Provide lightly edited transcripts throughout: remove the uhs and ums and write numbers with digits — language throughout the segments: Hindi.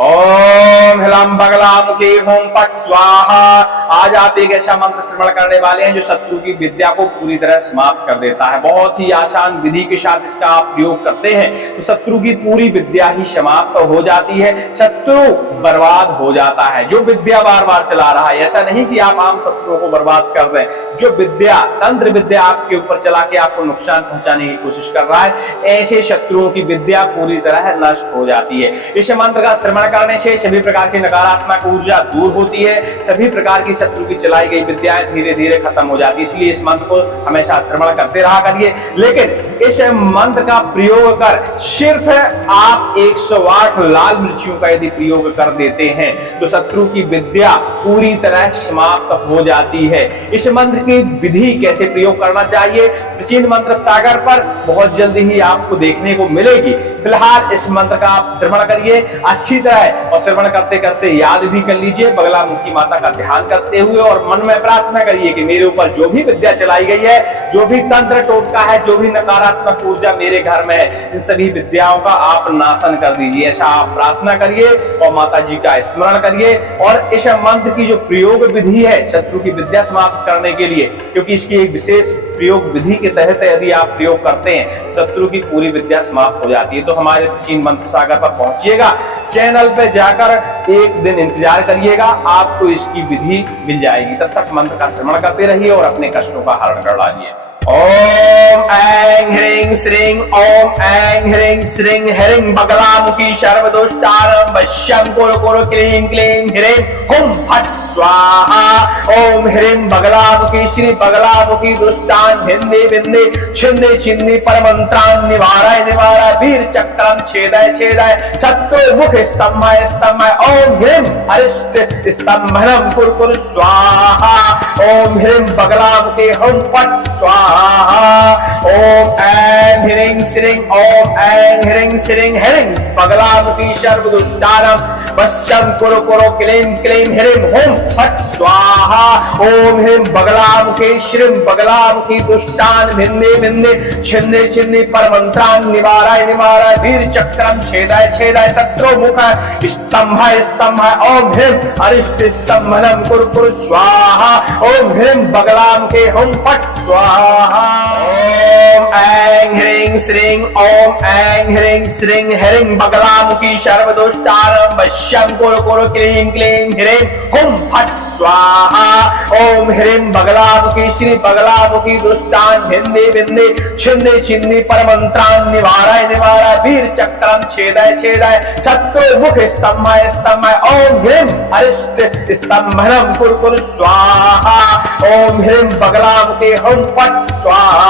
ओम ह्लम बगलामुखी हुम फट स्वाहा। आज आप एक ऐसा मंत्र श्रवण करने वाले हैं जो शत्रु की विद्या को पूरी तरह समाप्त कर देता है। बहुत ही आसान विधि के साथ इसका आप प्रयोग करते हैं तो शत्रु की पूरी विद्या ही समाप्त हो जाती है, शत्रु बर्बाद हो जाता है। जो विद्या बार बार चला रहा है, ऐसा नहीं कि आप आम शत्रुओं को बर्बाद कर रहे हैं, जो विद्या तंत्र विद्या आपके ऊपर चला के आपको नुकसान पहुंचाने की कोशिश कर रहा है, ऐसे शत्रुओं की विद्या पूरी तरह नष्ट हो जाती है। इस मंत्र का श्रवण करने से सभी प्रकार की नकारात्मक ऊर्जा दूर होती है, सभी प्रकार की शत्रु की चलाई गई विद्याएं धीरे धीरे खत्म हो जाती है। इसलिए इस मंत्र को हमेशा श्रवण करते रहा करिए। लेकिन इस मंत्र का प्रयोग कर सिर्फ आप 108 लाल मिर्चियों का यदि प्रयोग कर देते हैं तो शत्रु की विद्या पूरी तरह समाप्त हो जाती है। इस मंत्र की विधि कैसे प्रयोग करना चाहिए प्राचीन मंत्र सागर पर बहुत जल्दी ही आपको देखने को मिलेगी। फिलहाल इस मंत्र का आप श्रवण करिए अच्छी तरह और श्रवण करते करते याद भी कर लीजिए बगलामुखी माता का ध्यान करते हुए, और मन में प्रार्थना करिए कि मेरे ऊपर जो भी विद्या चलाई गई है, जो भी तंत्र टोटका है, जो भी नकारात्मक ऊर्जा मेरे घर में है, इन सभी विद्याओं का आप नाशन कर दीजिए। ऐसा आप प्रार्थना करिए और माता जी का स्मरण करिए। और इस मंत्र की जो प्रयोग विधि है शत्रु की विद्या समाप्त करने के लिए, क्योंकि इसकी एक विशेष प्रयोग विधि के तहत यदि आप प्रयोग करते हैं शत्रु की पूरी विद्या समाप्त हो जाती है। तो हमारे प्राचीन मंत्र सागर पर पहुंचिएगा, चैनल पे जाकर एक दिन इंतजार करिएगा, आपको इसकी विधि मिल जाएगी। तब तक मंत्र का श्रवण करते रहिए और अपने कष्टों का हरण कर लाइए। ओम ऐं ह्रीं श्रीं ओम ऐं ह्रीं श्रीं ह्रीं बगलामुखी सर्वदुष्टानां वश्यं कुरु कुरु क्लीं क्लीं ह्रीं हुं फट् स्वाहा। ओम ह्रीं बगलामुखी श्री बगलामुखी दुष्टान् भिन्ने भिन्ने छिन्ने छिन्ने परमंत्रान् निवारय निवारय वीर चक्रं छेदय छेदय शत्रु मुख स्तंभय स्तंभय। ओम ह्रीं अरिष्ट स्तंभनं कुरु कुरु स्वाहा। ओम ह्रीं बगलामुखी हुं फट् स्वाहा। ओम ऐं ह्रीं श्रीं ओम ऐं ह्रीं श्रीं ह्रीं बगलामुखी सर्वदुष्टानां वश्यं कुरु कुरु क्लीं क्लीं ह्रीं हुं फट् स्वाहा। ओम ह्रीं बगलामुखी श्रीं बगलामुखी दुष्टान् भिन्ने भिन्ने छिन्ने छिन्ने परमंत्रान् निवारय निवारय वीर चक्रं छेदय छेदय शत्रु मुख स्तंभय स्तंभय। ओम ह्रीं अरिष्ट स्तंभनं कुरु कुरु स्वाहा। ओम ह्रीं बगलामुखी हुं फट् स्वाहा। ओम ऐं ह्रीं श्रीं ओम ऐं ह्रीं श्रीं ह्रीं बगलामुखी सर्वदुष्टानां वश्यं कुरु कुरु क्लीं क्लीं ह्रीं हुं फट् स्वाहा। ओम ह्रीं बगलामुखी श्री बगलामुखी दुष्टान् भिन्ने भिन्ने छिन्ने छिन्ने परमंत्रान् निवारय निवारय वीर चक्रं छेदय छेदय शत्रु मुख स्तंभय स्तंभय। ओम ह्रीं अरिष्ट स्तंभनं कुरु कुरु स्वाहा। ओम ह्रीं बगलामुखी हुं फट् स्वाहा।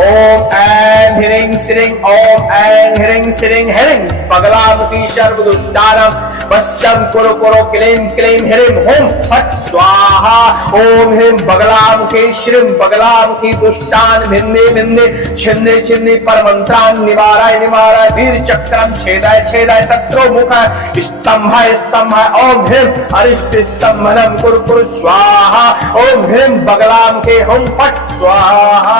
ओम ऐं ह्रीं श्रीं ओम ऐं ह्रीं श्रीं ह्रीं बगलामुखी सर्वदुष्टानां वश्यं कुरु कुरु क्लीं क्लीं ह्रीं हुं फट् स्वाहा। ओम ह्रीं बगलामुखी श्रीं बगलामुखी दुष्टान् भिन्ने भिन्ने छिन्ने छिन्ने परमंत्रान् निवारय निवारय वीर चक्रं छेदय छेदय शत्रु मुख स्तंभय स्तंभय। ओम ह्रीं अरिष्ट स्तंभनं कुरु कुरु स्वाहा। ओम ह्रीं बगलामुखी हुं फट् स्वाहा।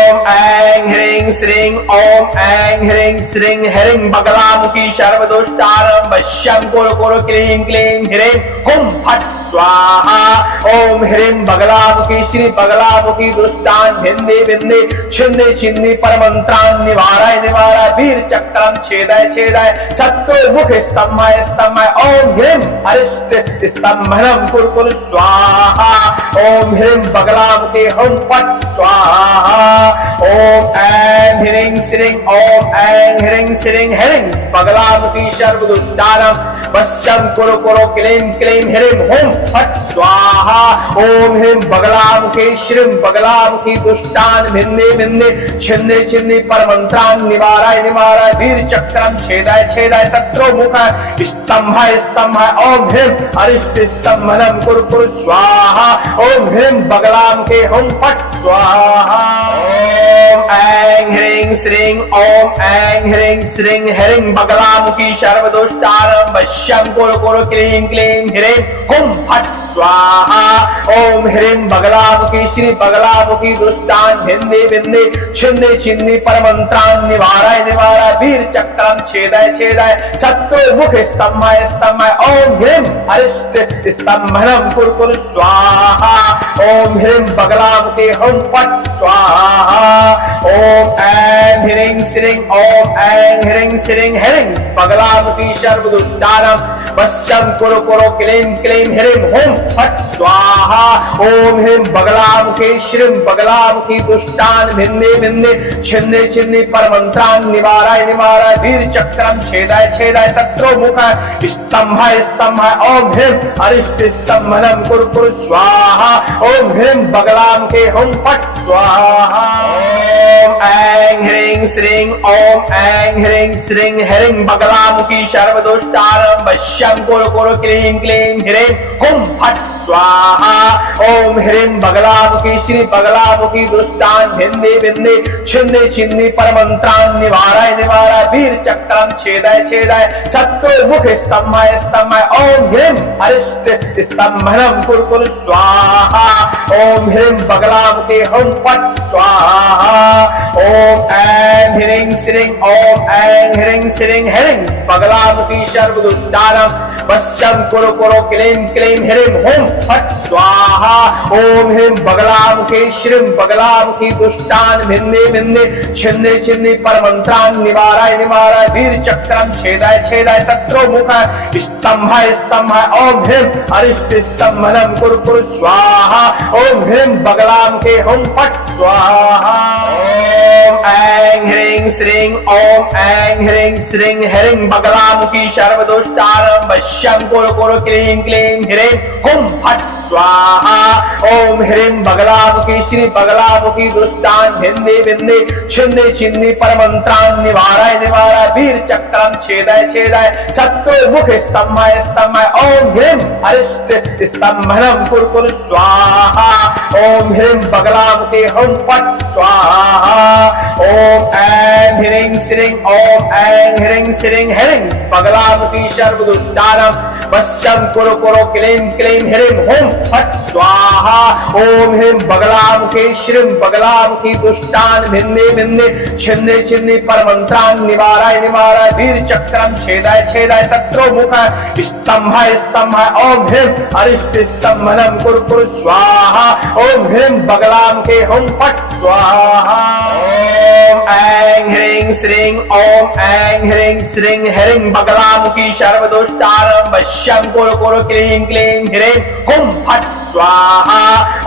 ओम ऐं ह्रीं श्रीं ओम ऐं ह्रीं श्रीं ह्रीं बगलामुखी सर्वदुष्टानां वश्यं कुरु कुरु क्लीं क्लीं ह्रीं हुं फट् स्वाहा। ओम ह्रीं बगलामुखी श्री बगलामुखी दुष्टान् भिन्ने भिन्ने छिन्ने छिन्ने परमंत्रान् निवारय निवारय वीर चक्रं छेदय छेदय शत्रु मुख स्तंभय स्तंभय। ओम ह्रीं अरिष्ट स्तंभनं कुरु कुरु स्वाहा। ओम ह्रीं बगलामुखी हुं फट् स्वाहा। ओम ऐं ह्रीं श्रीं ओम ऐं ह्रीं श्रीं ह्रीं बगलामुखी सर्वदुष्टानां वश्यं कुरु कुरु क्लीं क्लीं ह्रीं हुं फट् स्वाहा। ओम ह्रीं बगलामुखी श्रीं बगलामुखी दुष्टान् भिन्ने भिन्ने छिन्ने छिन्ने परमंत्रान् निवारय निवारय वीर चक्रं छेदय छेदय शत्रु मुख स्तंभय स्तंभय। ओम ह्रीं अरिष्ट स्तंभनं कुरु कुरु स्वाहा। ओम ह्रीं बगलामुखी हुं फट् स्वाहा। ओम ऐं ह्रीं श्रीं ओम ऐं ह्रीं श्रीं ह्रीं बगलामुखी सर्वदुष्टानां वश्यं कुरु कुरु क्लीं क्लीं ह्रीं हुं फट स्वाहा। ओम ह्रीं बगलामुखी श्री बगलामुखी दुष्टान भिन्ने भिन्ने छिन्ने छिन्नी परमंत्रान निवाराय निवाराय वीर चक्रम छेदाय छेदाय शत्रु मुख स्तंभाय स्तंभाय। ओम ह्रीं अरिष्ट स्तंभनम कुरु कुरु स्वाहा। ओम ह्रीं बगलामुखी हुं फट स्वाहा। ओम ऐं ह्रीं श्रीं ओम ऐं ह्रीं श्रीं ह्रीं बगलामुखी सर्वदुष्टानम वश्यं कुरु कुरु क्लीं क्लीं ह्रीं हुं फट स्वाहा। ओम ह्रीं बगलामुखी श्रीं बगलामुखी दुष्टान भिन्ने भिन्ने छिन्ने छिन्नी परमंत्रान निवाराय निवाराय वीर चक्रम छेदाय छेदाय शत्रु मुख स्तंभाय स्तंभाय। ओम ह्रीं अरिष्ट स्तंभनम कुरु कुरु स्वाहा। ओम ह्रीं बगलामुखी हुं फट स्वाहा। ओम ऐं ह्रीं श्रीं ओम ऐं ह्रीं श्रीं ह्रीं बगलामुखी सर्वदुष्टानम वश्यं कुरु कुरु क्लीं क्लीं ह्रीं हुं फट स्वाहा। ओम ह्रीं बगलामुखी श्री बगलामुखी दुष्टान भिन्ने भिन्ने छिन्ने छिन्नी परमंत्रान निवाराय निवाराय वीर चक्रम छेदाय छेदाय शत्रु मुख स्तंभाय स्तंभाय। ओम ह्रीं अरिष्ट स्तंभनम कुरु कुरु स्वाहा। ओम ह्रीं बगलामुखी हुं फट स्वाहा। ओम ऐं ह्रीं श्रीं ओम ऐं ह्रीं श्रीं ह्रीं बगलामुखी सर्वदुष्टानम वश्यं कुरु कुरु क्लीं क्लीं ह्रीं हुं फट स्वाहा। ओम ह्रीं बगलामुखी श्रीं बगलामुखी दुष्टान भिन्ने भिन्ने छिन्ने छिन्नी परमंत्रान निवाराय निवाराय वीर चक्रम छेदाय छेदाय शत्रु मुख स्तंभाय स्तंभाय। ओम ह्रीं अरिष्ट स्तंभनम कुरु कुरु स्वाहा। ओम ह्रीं बगलामुखी हुं फट स्वाहा। ओम ऐं ह्रीं श्रीं ओम ऐं ह्रीं श्रीं ह्रीं बगलामुखी सर्वदुष्टानम वश्यं कुरु कुरु क्लीं क्लीं ह्रीं हुं फट स्वाहा। ओम ह्रीं बगलामुखी श्री बगलामुखी दुष्टान भिन्ने भिन्ने छिन्ने छिन्नी परमंत्रान निवाराय निवाराय वीर चक्रम छेदाय छेदाय शत्रु मुख स्तंभाय स्तंभाय। ओम ह्रीं अरिष्ट स्तंभनम कुरु कुरु स्वाहा। ओम ह्रीं बगलामुखी हुं फट स्वाहा। ओम ऐं ह्रीं श्रीं ओम ऐं ह्रीं श्रीं ह्रीं बगलामुखी सर्वदुष्टानम वश्यं कुरु कुरु क्लीं क्लीं ह्रीं हुं फट स्वाहा। ओम ह्रीं बगलामुखी श्रीं बगलामुखी दुष्टान भिन्ने भिन्ने छिन्ने छिन्नी परमंत्रान निवाराय निवाराय वीर चक्रम छेदाय छेदाय शत्रु मुख स्तंभाय स्तंभाय। ओम ह्रीं अरिष्ट स्तंभनम कुरु कुरु स्वाहा। ओम ह्रीं बगलामुखी हुं फट स्वाहा। ओम ऐं ह्रीं श्रीं ओम ऐं ह्रीं श्रीं ह्रीं बगलामुखी सर्वदुष्टानम वश्यं कुरु कुरु क्लीं क्लीं ह्रीं हुं फट स्वाहा।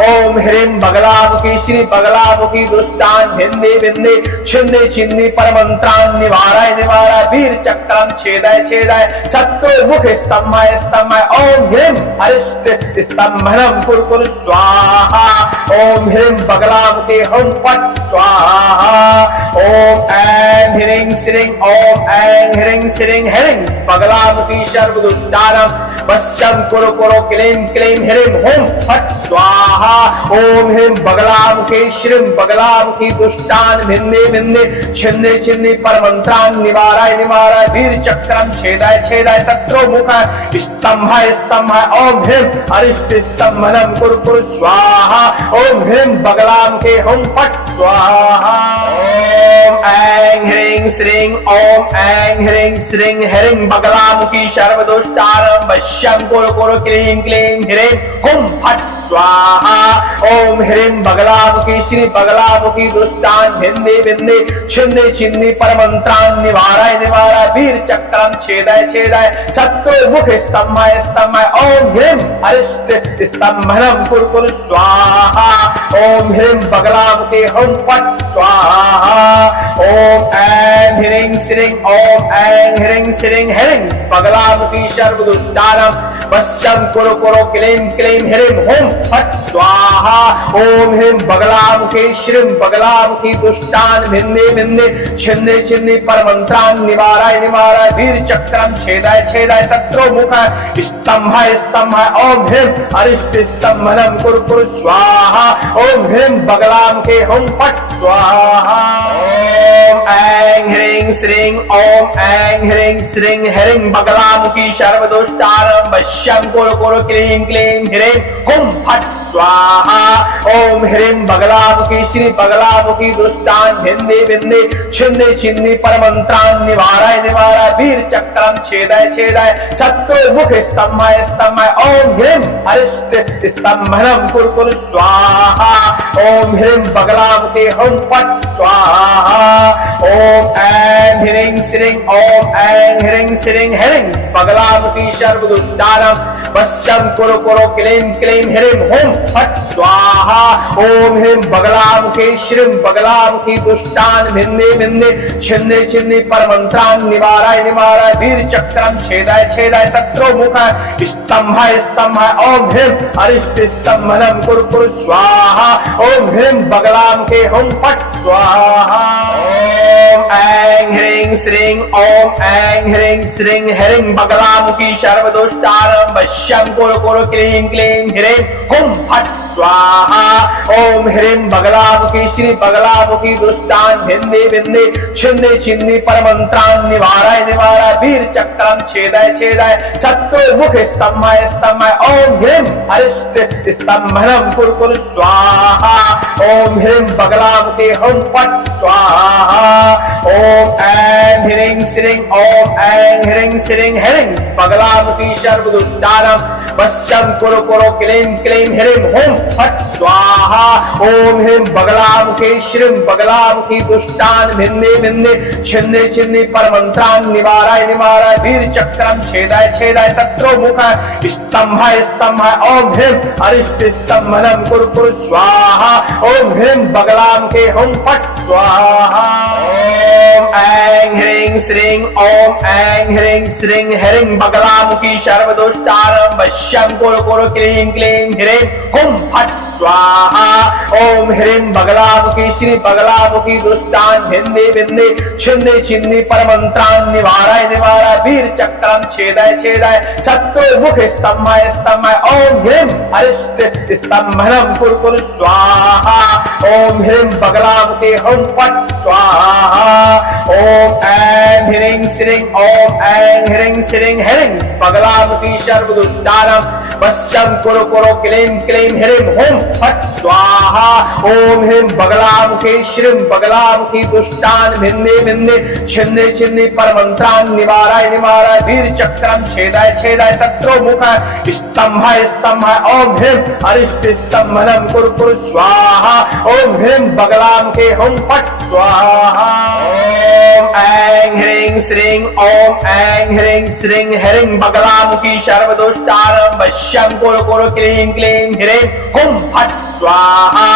ओम ह्रीं बगलामुखी श्री बगलामुखी दुष्टान भिन्ने भिन्ने छिन्ने छिन्नी परमंत्रान निवाराय निवाराय वीर चक्रम छेदाय छेदाय शत्रु मुख स्तंभाय स्तंभाय। ओम ह्रीं अरिष्ट स्तंभनम कुरु कुरु स्वाहा। ओम ह्रीं बगलामुखी हुं फट स्वाहा। ओम ऐं ह्रीं श्रीं ओम ऐं ह्रीं श्रीं ह्रीं बगलामुखी सर्वदुष्टानम वश्यं कुरु कुरु क्लीं क्लीं ह्रीं हुं फट स्वाहा। ओम ह्रीं बगलामुखी श्रीं बगलामुखी दुष्टान भिन्ने भिन्ने छिन्ने छिन्नी परमंत्रान निवाराय निवाराय वीर चक्रम छेदाय छेदाय शत्रु मुख स्तंभाय स्तंभाय। ओम ह्रीं अरिष्ट स्तंभनम कुरु कुरु स्वाहा। ओम ह्रीं बगलामुखी हुं फट स्वाहा। ओम ऐं ह्रीं श्रीं ओम ऐं ह्रीं श्रीं ह्रीं बगलामुखी सर्वदुष्टानम वश्यं कुरु कुरु क्लीं क्लीं ह्रीं हुं फट स्वाहा। ओम ह्रीं बगलामुखी श्री बगलामुखी दुष्टान भिन्ने भिन्ने छिन्ने छिन्नी परमंत्रान निवाराय निवाराय वीर चक्रम छेदाय छेदाय शत्रु मुख स्तंभाय स्तंभाय। ओम ह्रीं अरिष्ट स्तंभनम कुरु कुरु स्वाहा। ओम ह्रीं बगलामुखी हुं फट स्वाहा। ओम ऐं ह्रीं श्रीं ओम ऐं ह्रीं श्रीं ह्रीं बगलामुखी सर्वदुष्टानम वश्यं कुरु कुरु क्लीं क्लीं ह्रीं हुं फट स्वाहा। ओम ह्रीं बगलामुखी श्रीं बगलामुखी दुष्टान भिन्ने भिन्ने छिन्ने छिन्नी परमंत्रान निवाराय निवाराय वीर चक्रम छेदाय छेदाय शत्रु मुख स्तंभाय स्तंभाय। ओम ह्रीं अरिष्ट स्तंभनम कुरु कुरु स्वाहा। ओम ह्रीं बगलामुखी हुं फट स्वाहा। ओम ऐं ह्रीं श्रीं ओम ऐं ह्रीं श्रीं ह्रीं बगलामुखी सर्वदुष्टानम सर्वदुष्टानां वश्यं कुरु कुरु क्लीं क्लीं ह्रीं हुं फट् स्वाहा। ओम ह्रीं बगलामुखी श्री बगलामुखी दुष्टान भिन्दी भिन्दी छिन्दी छिन्दी परमंत्रान निवाराय निवाराय वीर चक्रम छेदाय छेदाय शत्रु मुख स्तंभाय स्तंभाय। ओम ह्रीं अरिष्ट स्तंभनम कुरु कुरु स्वाहा। ओम ह्रीं बगलामुखी हुं फट् स्वाहा। ओम ऐं ह्रीं श्रीं ओम ऐं ह्रीं श्रीं ह्रीं बगलामुखी सर्वदुष्टानां वश्यं कुरु कुरु क्लीं क्लीं ह्रीं हुं फट् स्वाहा। ओम ह्रीं बगलामुखी श्रीं बगलामुखी दुष्टान भिन्दी भिन्दी छिन्दी छिन्दी परमंत्रान निवाराय निवाराय वीर चक्रम छेदाय छेदाय शत्रु मुख स्तंभाय स्तंभाय। ओम ह्रीं अरिष्ट स्तंभनम कुरु कुरु स्वाहा। ओम ह्रीं बगलामुखी हुं फट् स्वाहा। ओम ऐं ह्रीं श्रीं ओम ऐं ह्रीं श्रीं ह्रीं बगलामुखी सर्वदुष्टानां वश्यं कुरु कुरु क्लीं क्लीं ह्रीं हुं फट् स्वाहा। ओम ह्रीं बगलामुखी श्री बगलामुखी दुष्टान भिन्दी भिन्दी छिन्दी छिन्दी परमंत्रान निवाराय निवाराय वीर चक्रम छेदाय छेदाय शत्रु मुख स्तंभाय स्तंभाय। ओम ह्रीं अरिष्ट स्तंभनम कुरु कुरु स्वाहा। ओम ह्रीं बगलामुखी हुं फट् स्वाहा। ओम ऐं ह्रीं श्रीं ओम ऐं ह्रीं श्रीं ह्रीं बगलामुखी सर्वदुष्टानां वश्यं कुरु कुरु क्लीं क्लीं ह्रीं हुं फट् स्वाहा। ओम ह्रीं बगलामुखी श्रीं बगलामुखी दुष्टान भिन्दी भिन्दी छिन्दी छिन्दी परमंत्रान निवाराय निवाराय वीर चक्रम छेदाय छेदाय शत्रु मुख स्तंभाय स्तंभाय। ओम ह्रीं अरिष्ट स्तंभनम कुरु कुरु स्वाहा। ओम ह्रीं बगलामुखी हुं फट् स्वाहा। ओम ऐं ह्रीं श्रीं ओम ऐं ह्रीं श्रीं ह्रीं बगलामुखी सर्वदुष्टानां वश्यं कुरु कुरु क्लीं क्लीं ह्रीं हुं फट् स्वाहा। ओम ह्रीं बगलामुखी श्री बगलामुखी दुष्टान भिन्दी भिन्दी छिन्दी छिन्दी परमंत्रान निवाराय निवाराय वीर चक्रम छेदाय छेदाय शत्रु मुख स्तंभाय स्तंभाय। ओम ह्रीं अरिष्ट स्तंभनम कुरु कुरु स्वाहा। ओम ह्रीं बगलामुखी हुं फट् स्वाहा। ओम ऐं ह्रीं श्रीं ओम ऐं ह्रीं श्रीं ह्रीं बगलामुखी सर्वदुष्टानां वश्यं कुरु कुरु क्लीं क्लीं ह्रीं हुं फट् स्वाहा। ओम ह्रीं बगलामुखी श्रीं बगलामुखी दुष्टान भिन्दी भिन्दी छिन्दी छिन्दी परमंत्रान निवाराय निवाराय वीर चक्रम छेदाय छेदाय शत्रु मुख स्तंभाय स्तंभाय। ओम ह्रीं अरिष्ट स्तंभनम कुरु कुरु स्वाहा। ओम ह्रीं बगलामुखी हुं फट् स्वाहा। ओम ऐं ह्रीं श्रीं ओम ऐं ह्रीं श्रीं ह्रीं बगलामुखी सर्वदुष्टानां वश्यं कुरु कुरु क्लीं क्लीं ह्रीं हुं फट् स्वाहा।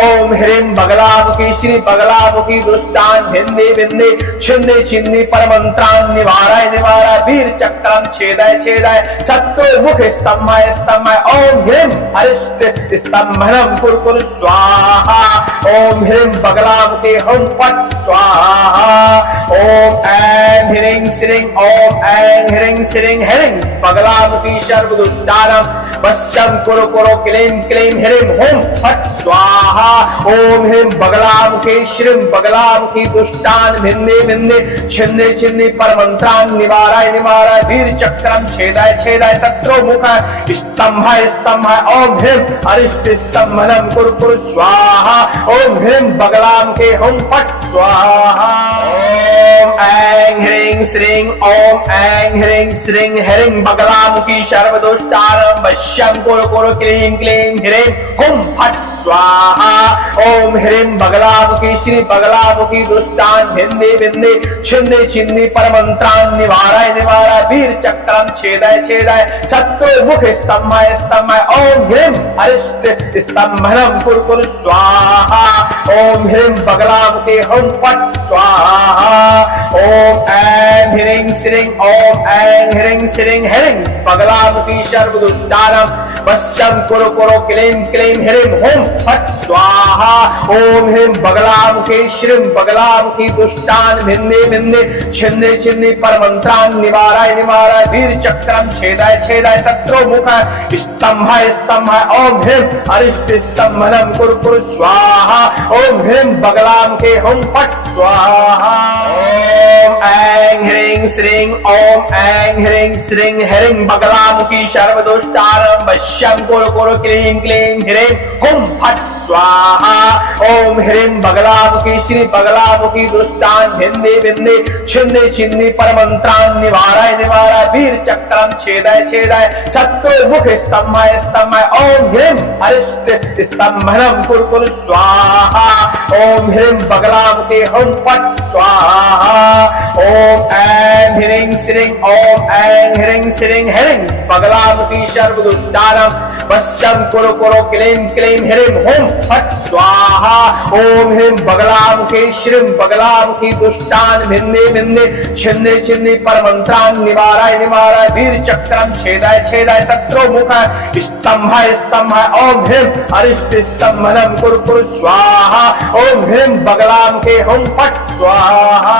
ओम ह्रीं बगलामुखी श्री बगलामुखी दुष्टान भिन्दी भिन्दी छिन्दी छिन्दी परमंत्रान निवाराय निवाराय वीर चक्रम छेदाय छेदाय शत्रु मुख स्तंभाय स्तंभाय। ओम ह्रीं अरिष्ट स्तंभनम कुरु कुरु स्वाहा। ओम ह्रीं बगलामुखी हुं फट् स्वाहा। ओम ऐं ह्रीं श्रीं ओम ऐं ह्रीं श्रीं ह्रीं बगलामुखी सर्वदुष्टानां वश्यं कुरु कुरु क्लीं क्लीं ह्रीं हुं फट् स्वाहा। ओम ह्रीं बगलामुखी श्रीं बगलामुखी दुष्टान भिन्दी भिन्दी छिन्दी छिन्दी परमंत्रान निवाराय निवाराय वीर चक्रम छेदाय छेदाय शत्रु मुख स्तंभाय स्तंभाय। ओम ह्रीं अरिष्ट स्तंभनम कुरु कुरु स्वाहा। ओम ह्रीं बगलामुखी हुं फट् स्वाहा। ओम ऐं ह्रीं श्रीं ओम ऐं ह्रीं श्रीं ह्रीं बगलामुखी सर्वदुष्टानां वश्यं कुरु कुरु क्लीं क्लीं ह्रीं हुं फट् स्वाहा। ओम ह्रीं बगलामुखी श्री बगलामुखी दुष्टान भिन्दी भिन्दी छिन्दी छिन्दी परमंत्रान निवाराय निवाराय वीर चक्रम छेदाय छेदाय शत्रु मुख स्तंभाय स्तंभाय। ओम ह्रीं अरिष्ट स्तंभनम कुरु कुरु स्वाहा। ओम ह्रीं बगलामुखी हुं फट् स्वाहा। ओम ऐं ह्रीं श्रीं ओम ऐं ह्रीं श्रीं ह्रीं बगलामुखी सर्वदुष्टानां वश्यं कुरु कुरु क्लीं क्लीं ह्रीं हुं फट् स्वाहा। ओम ह्रीं बगलामुखी श्रीं बगलामुखी दुष्टान् भिन्ने भिन्ने छिन्ने छिन्ने परमंत्रान् निवाराय निवाराय वीर चक्रम छेदाय छेदाय शत्रु मुख स्तंभाय स्तंभाय। ओम ह्रीं अरिष्ट स्तंभनम कुरु कुरु स्वाहा। ओम ह्रीं बगलामुखी हुं फट् स्वाहा। ओम ऐं ह्रीं श्रीं ओम ऐं ह्रीं श्रीं ह्रीं बगलामुखी सर्वदुष्टानां वश्यं कुरु कुरु क्लीं क्लीं ह्रीं हुं फट् स्वाहा। ओम ह्रीं बगलामुखी श्री बगलामुखी दुष्टान् भिन्ने भिन्ने छिन्ने छिन्ने परमंत्रान् निवाराय निवाराय वीर चक्रम छेदाय छेदाय शत्रु मुख स्तंभाय स्तंभाय। ओम ह्रीं अरिष्ट स्तंभनम कुरु कुरु स्वाहा। ओम ह्रीं बगलामुखी हुं फट् स्वाहा। ओम ऐं ह्रीं श्रीं ओम ऐं ह्रीं श्रीं ह्रीं बगलामुखी सर्वदुष्टानां वश्यं कुरु कुरु क्लीं क्लीं ह्रीं हुं फट् स्वाहा। ओम ह्रीं बगलामुखी श्रीं बगलामुखी दुष्टान् भिन्ने भिन्ने छिन्ने छिन्ने परमंत्रान् निवाराय निवाराय वीर चक्रम छेदाय छेदाय शत्रु मुख स्तंभाय स्तंभाय। ओम ह्रीं अरिष्ट स्तंभनम कुरु कुरु स्वाहा। ओम ह्रीं बगलामुखी हुं फट् स्वाहा।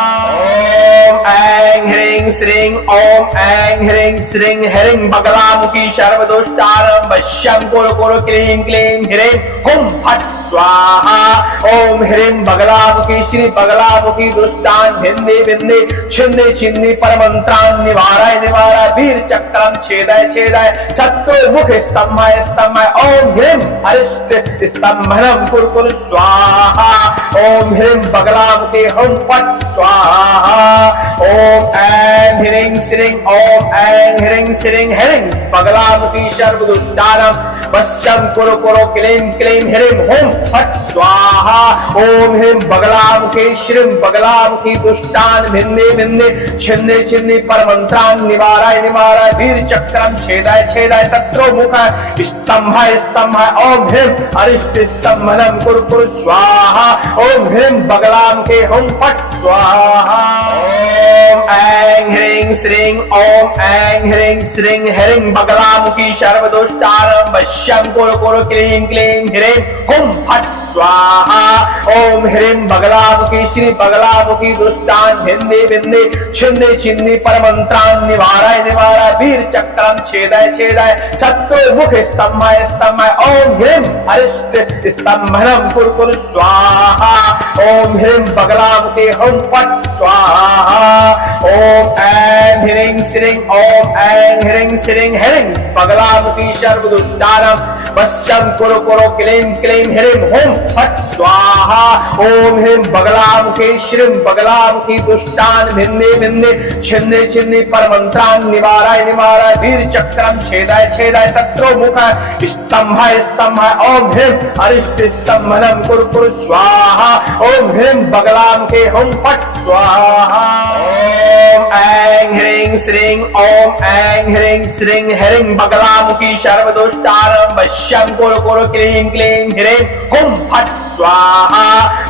ओम ऐं ह्रीं श्रीं ओम ऐं ह्रीं श्रीं ह्रीं बगलामुखी सर्वदुष्टानां वश्यं कुरु कुरु क्लीं क्लीं ह्रीं हुं फट् स्वाहा। ओम ह्रीं बगलामुखी श्री बगलामुखी दुष्टान् भिन्ने भिन्ने छिन्ने छिन्ने परमंत्रान् निवाराय निवाराय वीर चक्रम छेदाय छेदाय शत्रु मुख स्तंभाय स्तंभाय। ओम ह्रीं अरिष्ट स्तंभनम कुरु कुरु स्वाहा। ओम ह्रीं बगलामुखी हुं फट् स्वाहा। ओम ऐं ह्रीं श्रीं ओम ऐं ह्रीं श्रीं ह्रीं बगलामुखी सर्वदुष्टानां वश्यं कुरु कुरु क्लीं क्लीं ह्रीं हुं फट् स्वाहा। ओम ह्रीं बगलामुखी श्रीं बगलामुखी दुष्टान् भिन्ने भिन्ने छिन्ने छिन्ने परमंत्रान् निवाराय निवाराय वीर चक्रम छेदाय छेदाय शत्रु मुख स्तंभाय स्तंभाय। ओम ह्रीं अरिष्ट स्तंभनम कुरु कुरु स्वाहा। ओम ह्रीं बगलामुखी हुं फट् स्वाहा। ओम ऐं ह्रीं श्रीं ओम ऐं ह्रीं श्रीं ह्रीं बगलामुखी सर्वदुष्टानां वश्यं कुरु कुरु क्लीं क्लीं ह्रीं हुं फट् स्वाहा। ओम ह्रीं बगलामुखी श्री बगलामुखी दुष्टान् भिन्ने भिन्ने छिन्ने छिन्ने परमंत्रान् निवाराय निवाराय वीर चक्रम छेदाय छेदाय शत्रु मुख स्तंभाय स्तंभाय। ओम ह्रीं अरिष्ट स्तंभनम कुरु कुरु स्वाहा। ओम ह्रीं बगलामुखी हुं फट् स्वाहा। ओम ऐं ह्रीं श्रीं ओम ऐं ह्रीं श्रीं ह्रीं बगलामुखी सर्वदुष्टानां वश्यं कुरु कुरु क्लीं क्लीं ह्रीं हुं फट् स्वाहा। ओम ह्रीं बगलामुखी श्रीं बगलामुखी दुष्टान् भिन्ने भिन्ने छिन्ने छिन्ने परमंत्रान् निवाराय निवाराय वीर चक्रम छेदाय छेदाय शत्रु मुख स्तंभाय स्तंभाय। ओम ह्रीं अरिष्ट स्तंभनम कुरु कुरु स्वाहा। ओम ह्रीं बगलामुखी हुं फट् स्वाहा। ओम ऐं ह्रीं श्रीं ओम ऐं ह्रीं श्रीं ह्रीं बगलामुखी सर्वदुष्टानां वश्यं कुरु कुरु क्लीं क्लीं ह्रीं हुं फट् स्वाहा।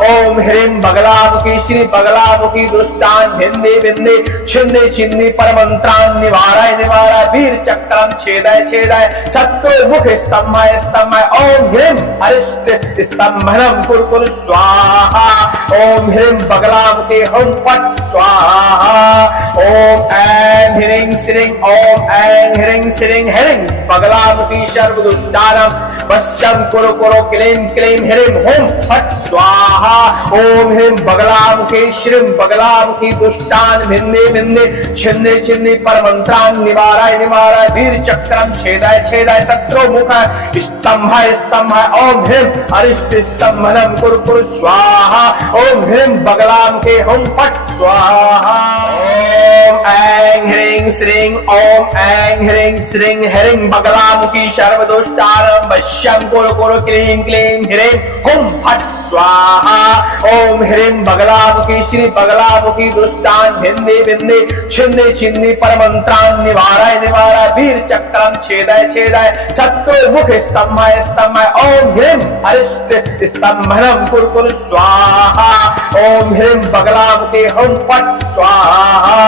ओम ह्रीं बगलामुखी श्री बगलामुखी दुष्टान् भिन्ने भिन्ने छिन्ने छिन्ने परमंत्रान् निवाराय निवाराय वीर चक्रम छेदाय छेदाय शत्रु मुख स्तंभाय स्तंभाय। ओम ह्रीं अरिष्ट स्तंभनम कुरु कुरु स्वाहा। ओम ह्रीं बगलामुखी हुं फट् स्वाहा। ओम ऐं ह्रीं श्रीं ओम ऐं ह्रीं श्रीं ह्रीं बगलामुखी सर्वदुष्टानां वश्यं कुरु कुरु क्लीं क्लीं ह्रीं हुं फट् स्वाहा। ओम ह्रीं बगलामुखी श्रीं बगलामुखी दुष्टान् भिन्ने भिन्ने छिन्ने छिन्ने परमंत्रान् निवाराय निवाराय वीर चक्रम छेदाय छेदाय शत्रु मुख स्तंभाय स्तंभाय। ओम ह्रीं अरिष्ट स्तंभनम कुरु कुरु स्वाहा। ओम ह्रीं बगलामुखी हुं फट् स्वाहा। ओम ऐं ह्रीं श्रीं ओम ऐं ह्रीं श्रीं ह्रीं बगलामुखी सर्वदुष्टानां वश्यं कुरु कुरु क्लीं क्लीं ह्रीं हुं फट् स्वाहा। ओम ह्रीं बगलामुखी श्री बगलामुखी दुष्टान् भिन्ने भिन्ने छिन्ने छिन्ने परमंत्रान् निवाराय निवाराय वीर चक्रम छेदाय छेदाय शत्रु मुख स्तंभाय स्तंभाय। ओम ह्रीं अरिष्ट स्तंभनम कुरु कुरु स्वाहा। ओम ह्रीं बगलामुखी हुं फट् स्वाहा।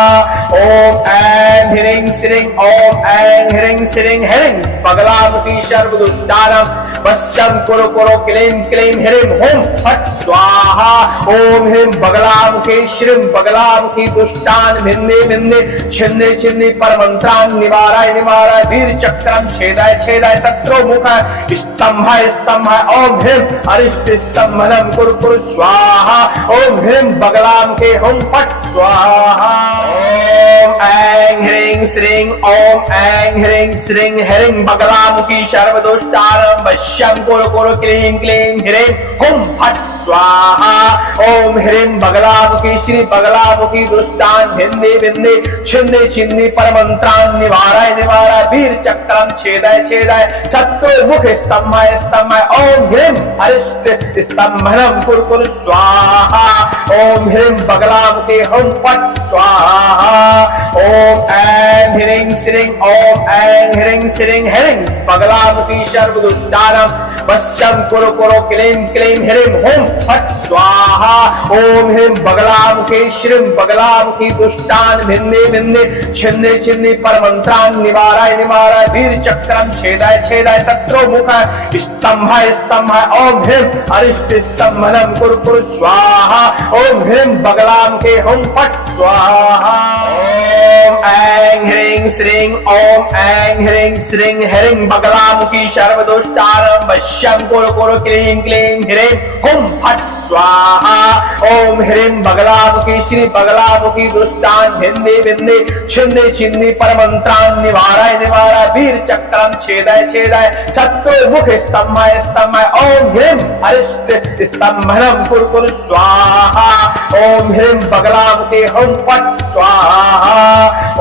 ओम ऐं ऐं ह्रीं श्रीं ओम ऐं ह्रीं श्रीं ह्रीं बगलामुखी सर्वदुष्टानां वश्यं कुरु कुरु क्लीं क्लीं ह्रीं हुं फट् स्वाहा। ओम ह्रीं बगलामुखी श्रीं बगलामुखी दुष्टान् भिन्ने भिन्ने छिन्ने छिन्ने परमंत्रान् निवाराय निवाराय वीर चक्रम छेदाय छेदाय शत्रु मुख स्तंभाय स्तंभाय। ओम ह्रीं अरिष्ट स्तंभनम कुरु कुरु स्वाहा। ओम ह्रीं बगलामुखी हुं फट् स्वाहा। ओम ऐं ह्रीं श्रीं ओम ऐं ह्रीं श्रीं ह्रीं बगलामुखी सर्वदुष्टानां वश्यं कुरु कुरु क्लीं क्लीं ह्रीं हुं फट् स्वाहा। ओम ह्रीं बगलामुखी श्री बगलामुखी दुष्टान् भिन्ने भिन्ने छिन्ने छिन्ने परमंत्रान् निवाराय निवाराय वीर चक्रम छेदाय छेदाय शत्रु मुख स्तंभाय स्तंभाय। ओम ह्रीं अरिष्ट स्तंभनम कुरु कुरु स्वाहा। ओम ह्रीं बगलामुखी हुं फट् स्वाहा। ओम ऐं ह्रीं श्रीं ओम ऐं ह्रीं श्रीं ह्रीं बगलामुखी सर्वदुष्टानां वश्यं कुरु कुरु क्लीं क्लीं ह्रीं हुं फट् स्वाहा। ओम ह्रीं बगलामुखी श्रीं बगलामुखी दुष्टान् भिन्ने भिन्ने छिन्ने छिन्ने परमंत्रान् निवाराय निवाराय वीर चक्रम छेदाय छेदाय शत्रु मुख स्तंभाय स्तंभाय। ओम ह्रीं अरिष्ट स्तंभनम कुरु कुरु स्वाहा। ओम ह्रीं बगलामुखी हुं फट् स्वाहा। ओम ऐं ह्रीं श्रीं ओम ऐं ह्रीं श्रीं ह्रीं बगलामुखी सर्वदुष्टानां वश्यं कुरु कुरु क्लीं क्लीं ह्रीं हुं फट् स्वाहा। ओम ह्रीं बगलामुखी श्री बगलामुखी दुष्टान् भिन्ने भिन्ने छिन्ने छिन्ने परमंत्रान् निवाराय निवाराय वीर चक्रम छेदाय छेदाय शत्रु मुख स्तंभाय स्तंभाय। ओम ह्रीं अरिष्ट स्तंभनम कुरु कुरु स्वाहा। ओम ह्रीं बगलामुखी हुं फट् स्वाहा।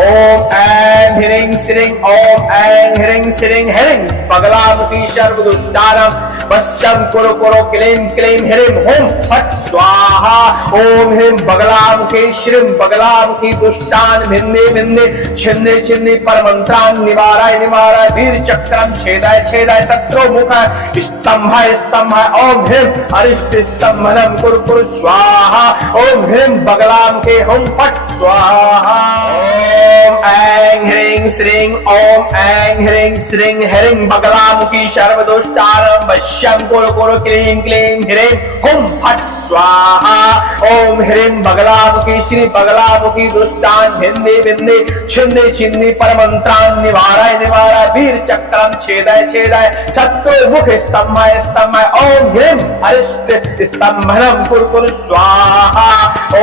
ओम ऐं ह्रीं श्रीं ओम ऐं ह्रीं श्रीं ह्रीं बगलामुखी सर्वदुष्टानां वश्यं कुरु कुरु क्लीं क्लीं ह्रीं हुं फट् स्वाहा। ओम ह्रीं बगलामुखी श्रीं बगलामुखी दुष्टान् भिन्ने भिन्ने छिन्ने छिन्ने परमंत्रान् निवाराय निवाराय वीर चक्रम छेदाय छेदाय शत्रु मुख स्तंभाय स्तंभाय। ओम ह्रीं अरिष्ट स्तंभनम कुरु कुरु स्वाहा। ओम ह्रीं बगलामुखी हुं फट् स्वाहा। ओम ऐं ह्रीं श्रीं ओम ऐं ह्रीं श्रीं ह्रीं बगलामुखी सर्वदुष्टानां वश्यं कुरु कुरु क्लीं क्लीं ह्रीं हुं फट् स्वाहा। ओम ह्रीं बगलामुखी श्री बगलामुखी दुष्टान् भिन्ने भिन्ने छिन्ने छिन्ने परमंत्रान् निवाराय निवाराय वीर चक्रम छेदाय छेदाय शत्रु मुख स्तंभाय स्तंभाय। ओम ह्रीं अरिष्ट स्तंभनम कुरु कुरु स्वाहा।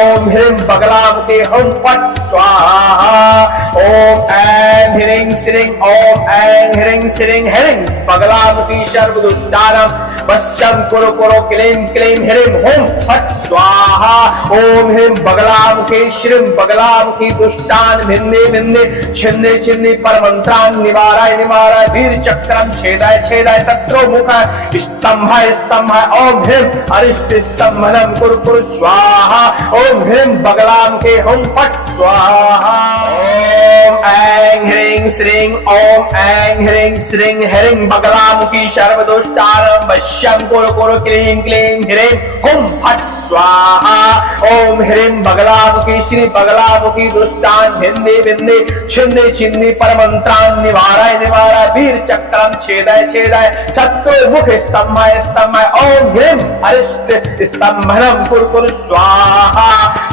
ओम ह्रीं बगलामुखी हुं फट् स्वाहा। ओम ऐं ह्रीं श्रीं ओम ऐं ह्रीं श्रीं ह्रीं बगलामुखी सर्वदुष्टानां वश्यं कुरु कुरु क्लीं क्लीं ह्रीं हुं फट् स्वाहा। ओम ह्रीं बगलामुखी श्रीं बगलामुखी दुष्टान् भिन्ने भिन्ने छिन्ने छिन्ने परमंत्रान् निवाराय निवाराय वीर चक्रम छेदाय छेदाय शत्रु मुख स्तंभाय स्तंभाय। ओम ह्रीं अरिष्ट स्तंभनम कुरु कुरु स्वाहा। ओम ह्रीं बगलामुखी हुं फट् स्वाहा। ओम ऐं ह्रीं श्रीं ओम ऐं ह्रीं श्रीं ह्रीं बगलामुखी सर्वदुष्टानां वश्यं कुरु कुरु क्लीं क्लीं ह्रीं हुं फट् स्वाहा। ओम ह्रीं बगलामुखी श्री बगलामुखी दुष्टान् भिन्ने भिन्ने छिन्ने छिन्ने परमंत्रान् निवाराय निवाराय वीर चक्रम छेदाय छेदाय शत्रु मुख स्तंभाय स्तंभाय। ओम ह्रीं अरिष्ट स्तंभनम कुरु कुरु स्वाहा।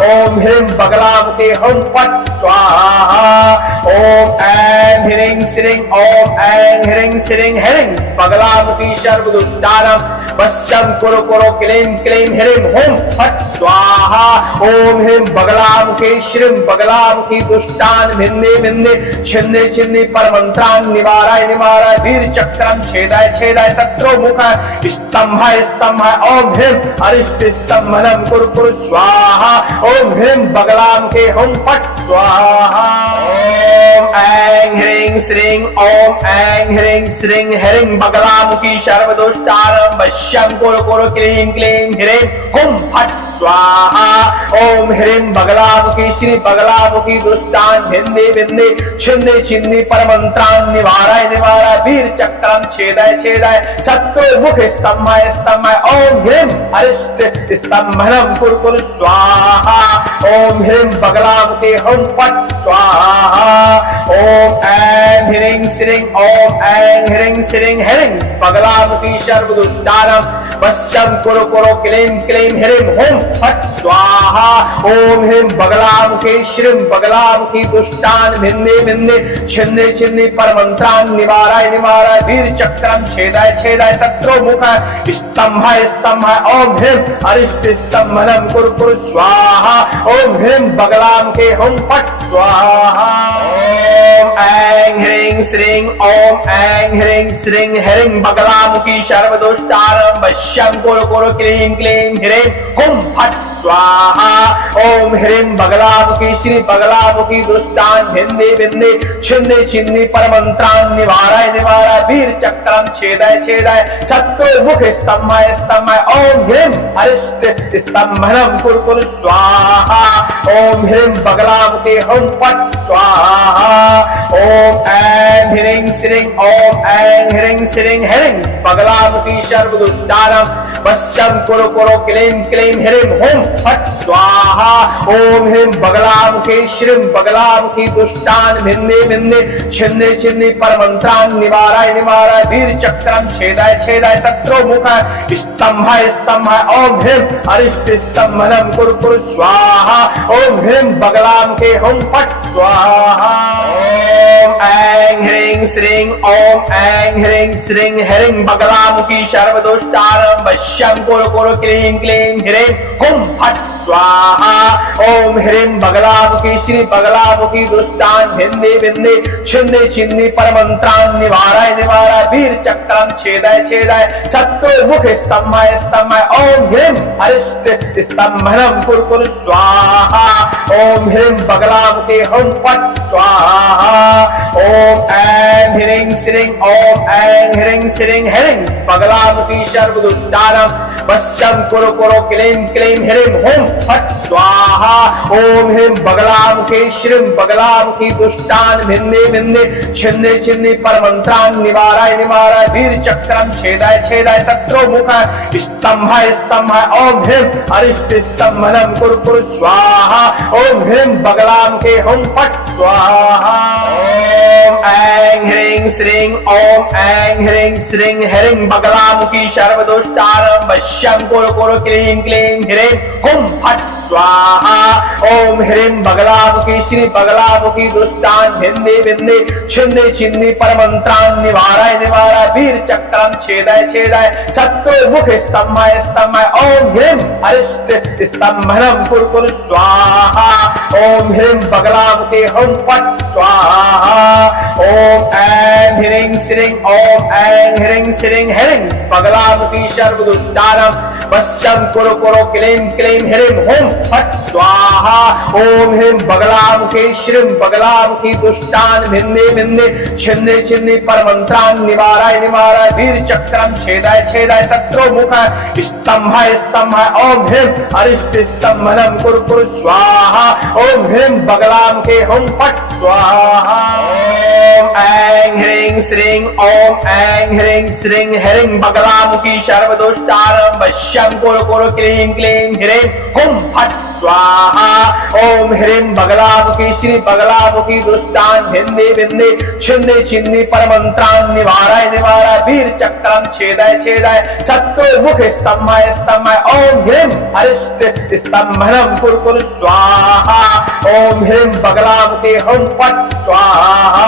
ओम ह्रीं बगलामुखी हुं फट् स्वाहा। ओम ऐं ह्रीं श्रीं ओम ऐं ह्रीं श्रीं ह्रीं बगलामुखी सर्वदुष्टानां वश्यं कुरु कुरु क्लीं क्लीं ह्रीं हुं फट् स्वाहा। ओम ह्रीं बगलामुखी श्रीं बगलामुखी दुष्टान् भिन्ने भिन्ने छिन्ने छिन्ने परमंत्रान् निवाराय निवाराय वीर चक्रम छेदाय छेदाय शत्रु मुख स्तंभाय स्तंभाय। ओम ह्रीं अरिष्ट स्तंभनम कुरु कुरु स्वाहा। ओम ह्रीं बगलामुखी हुं फट् स्वाहा। ओम ऐं ह्रीं श्रीं ओम ऐं ह्रीं श्रीं ह्रीं बगलामुखी सर्वदुष्टानां वश्यं कुरु कुरु क्लीं क्लीं ह्रीं हुं फट् स्वाहा। ओम ह्रीं बगलामुखी श्री बगलामुखी दुष्टान् भिन्ने भिन्ने छिन्ने छिन्ने परमंत्रान् निवाराय निवाराय वीर चक्रम छेदाय छेदाय शत्रु मुख स्तंभाय स्तंभाय। ओम ह्रीं अरिष्ट स्तंभनम कुरु कुरु स्वाहा। ओम ह्रीं बगलामुखी हुं फट् स्वाहा। ओम ऐं ह्रीं श्रीं ओम ऐं ह्रीं श्रीं ह्रीं बगलामुखी सर्वदुष्टानां वश्यं कुरु कुरु क्लीं क्लीं ह्रीं हुं फट् स्वाहा ओम ह्रीं बगलामुखी श्रीं बगलामुखी दुष्टान् भिन्ने भिन्ने छिन्ने छिन्ने परमंत्रान् निवाराय निवाराय वीर चक्रं छेदाय छेदाय शत्रु मुख स्तंभाय स्तंभाय ओम ह्रीं अरिष्ट स्तंभनं कुरु कुरु स्वाहा ओम ह्रीं बगलामुखी हुं फट् स्वाहा ओम ऐं ह्रीं श्रीं ओम ऐं ह्रीं श्रीं ह्रीं बगलामुखी सर्वदुष्टानां वश्यं कुरु कुरु क्लीं क्लीं ह्रीं हुं फट् स्वाहा ओम ह्रीं बगलामुखी श्री बगलामुखी दुष्टान् भिन्ने भिन्ने छिन्ने छिन्ने परमंत्रान् निवाराय निवाराय वीर चक्रं छेदाय छेदाय शत्रु मुख स्तंभाय स्तंभाय ओम ह्रीं अरिष्ट स्तंभनं कुरु कुरु स्वाहा ओम ह्रीं बगलामुखी हुं फट् स्वाहा ओम ऐं ह्रीं श्रीं ओम ऐं ह्रीं श्रीं ह्रीं बगलामुखी सर्वदुष्टानां वश्यं कुरु कुरु क्लीं क्लीं ह्रीं हुं फट् स्वाहा ओम ह्रीं बगलामुखी श्रीं बगलामुखी दुष्टान् भिन्ने भिन्ने छिन्ने छिन्ने परमंत्रान् निवाराय निवाराय वीर चक्रं छेदाय छेदाय शत्रु मुख स्तंभाय स्तंभाय ओम ह्रीं अरिष्ट स्तंभनं कुरु कुरु स्वाहा ओम ह्रीं बगलामुखी हुं फट् स्वाहा ओम ऐं ह्रीं श्रीं ओम ऐं ह्रीं श्रीं ह्रीं बगलामुखी सर्वदुष्टानां वश्यं कुरु कुरु क्लीं क्लीं ह्रीं हुं फट् स्वाहा ओम ह्रीं बगलामुखी श्री बगलामुखी दुष्टान् भिन्ने भिन्ने छिन्ने छिन्ने परमंत्रान् निवाराय निवाराय वीर चक्रं छेदाय छेदाय शत्रु मुख स्तंभाय स्तंभाय ओम ह्रीं अरिष्ट स्तंभनं कुरु कुरु स्वाहा ओम ह्रीं बगलामुखी हुं फट् स्वाहा ओम ऐं ह्रीं श्रीं ओम ऐं ह्रीं श्रीं ह्रीं बगलामुखी सर्वदुष्टानां वश्यं कुरु कुरु क्लीं क्लीं ह्रीं हुं फट् स्वाहा ओम ह्रीं बगलामुखी श्रीं बगलामुखी दुष्टान् भिन्ने भिन्ने छिन्ने छिन्ने परमंत्रान् निवाराय निवाराय वीर चक्रं छेदाय छेदाय शत्रु मुख स्तंभाय स्तंभाय ओम ह्रीं अरिष्ट स्तंभनं कुरु कुरु स्वाहा ओम ह्रीं बगलामुखी हुं फट् स्वाहा ओम ऐं ह्रीं श्रीं ओम ऐं ह्रीं श्रीं ह्रीं बगलामुखी सर्वदुष्टानां वश्यं कुरु कुरु क्लीं क्लीं ह्रीं हुं फट् स्वाहा ओम ह्रीं बगलामुखी श्री बगलामुखी दुष्टान् भिन्ने भिन्ने छिन्ने छिन्ने परमंत्रान् निवाराय निवाराय वीर चक्रं छेदाय छेदाय शत्रु मुख स्तंभाय स्तंभाय ओम ह्रीं अरिष्ट स्तंभनं कुरु कुरु स्वाहा ओम ह्रीं बगलामुखी हुं फट् स्वाहा ओम ऐं ह्रीं श्रीं ओम ऐं ह्रीं श्रीं ह्रीं बगलामुखी सर्वदुष्टानां वश्यं कुरु कुरु क्लीं क्लीं ह्रीं हुं फट् स्वाहा ओम ह्रीं बगलामुखी श्रीं बगलामुखी दुष्टान् भिन्ने भिन्ने छिन्ने छिन्ने परमंत्रान् निवाराय निवाराय वीर चक्रं छेदाय छेदाय शत्रु मुख स्तंभाय स्तंभाय ओम ह्रीं अरिष्ट स्तंभनं कुरु कुरु स्वाहा ओम ह्रीं बगलामुखी हुं फट् स्वाहा ओम ऐं ह्रीं श्रीं ओम ऐं ह्रीं श्रीं ह्रीं बगलामुखी सर्वदुष्टानां वश्यं कुरु कुरु क्लीं क्लीं ह्रीं हुं फट् स्वाहा ओम ह्रीं बगलामुखी श्री बगलामुखी दुष्टान् भिन्ने भिन्ने छिन्ने छिन्ने परमंत्रान् निवाराय निवाराय वीर चक्रं छेदाय छेदाय शत्रु मुख स्तंभाय स्तंभाय ओम ह्रीं अरिष्ट स्तंभनं कुरु कुरु स्वाहा ओम ह्रीं बगलामुखी हुं फट् स्वाहा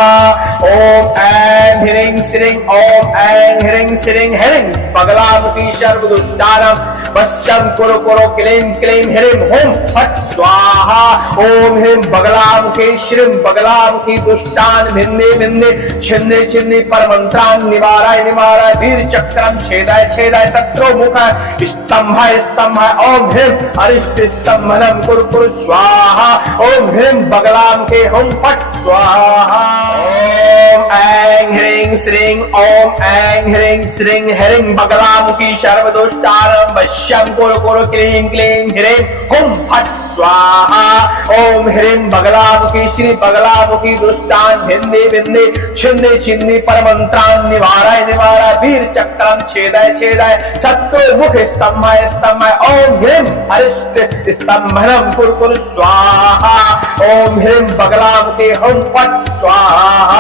ओम ऐं ह्रीं श्रीं ओम ऐं ह्रीं श्रीं ह्रीं बगलामुखी सर्वदुष्टानां वश्यं कुरु कुरु क्लीं क्लीं ह्रीं हुं फट् स्वाहा ओम ह्रीं बगलामुखी श्रीं बगलामुखी दुष्टान् भिन्ने भिन्ने छिन्ने छिन्ने परमंत्रान् निवाराय निवाराय वीर चक्रं छेदाय छेदाय शत्रु मुख स्तंभाय स्तंभाय ओम ह्रीं अरिष्ट स्तंभनं कुरु कुरु स्वाहा ओम ह्रीं बगलामुखी हुं फट् स्वाहा ओम ऐं ह्रीं श्रीं ओम ऐं ह्रीं श्रीं ह्रीं बगलामुखी सर्वदुष्टानां वश्यं कुरु कुरु क्लीं क्लीं ह्रीं हुं फट् स्वाहा। ओम ह्रीं बगलामुखी श्री बगलामुखी दुष्टान भिन्ने भिन्ने छिन्ने छिन्ने परमंत्रान् निवाराय निवाराय वीर चक्रं छेदाय छेदाय शत्रु मुख स्तंभाय स्तंभाय। ओम ह्रीं अरिष्ट स्तंभनं कुरु कुरु स्वाहा। ओम ह्रीं बगलामुखी हुं फट् स्वाहा।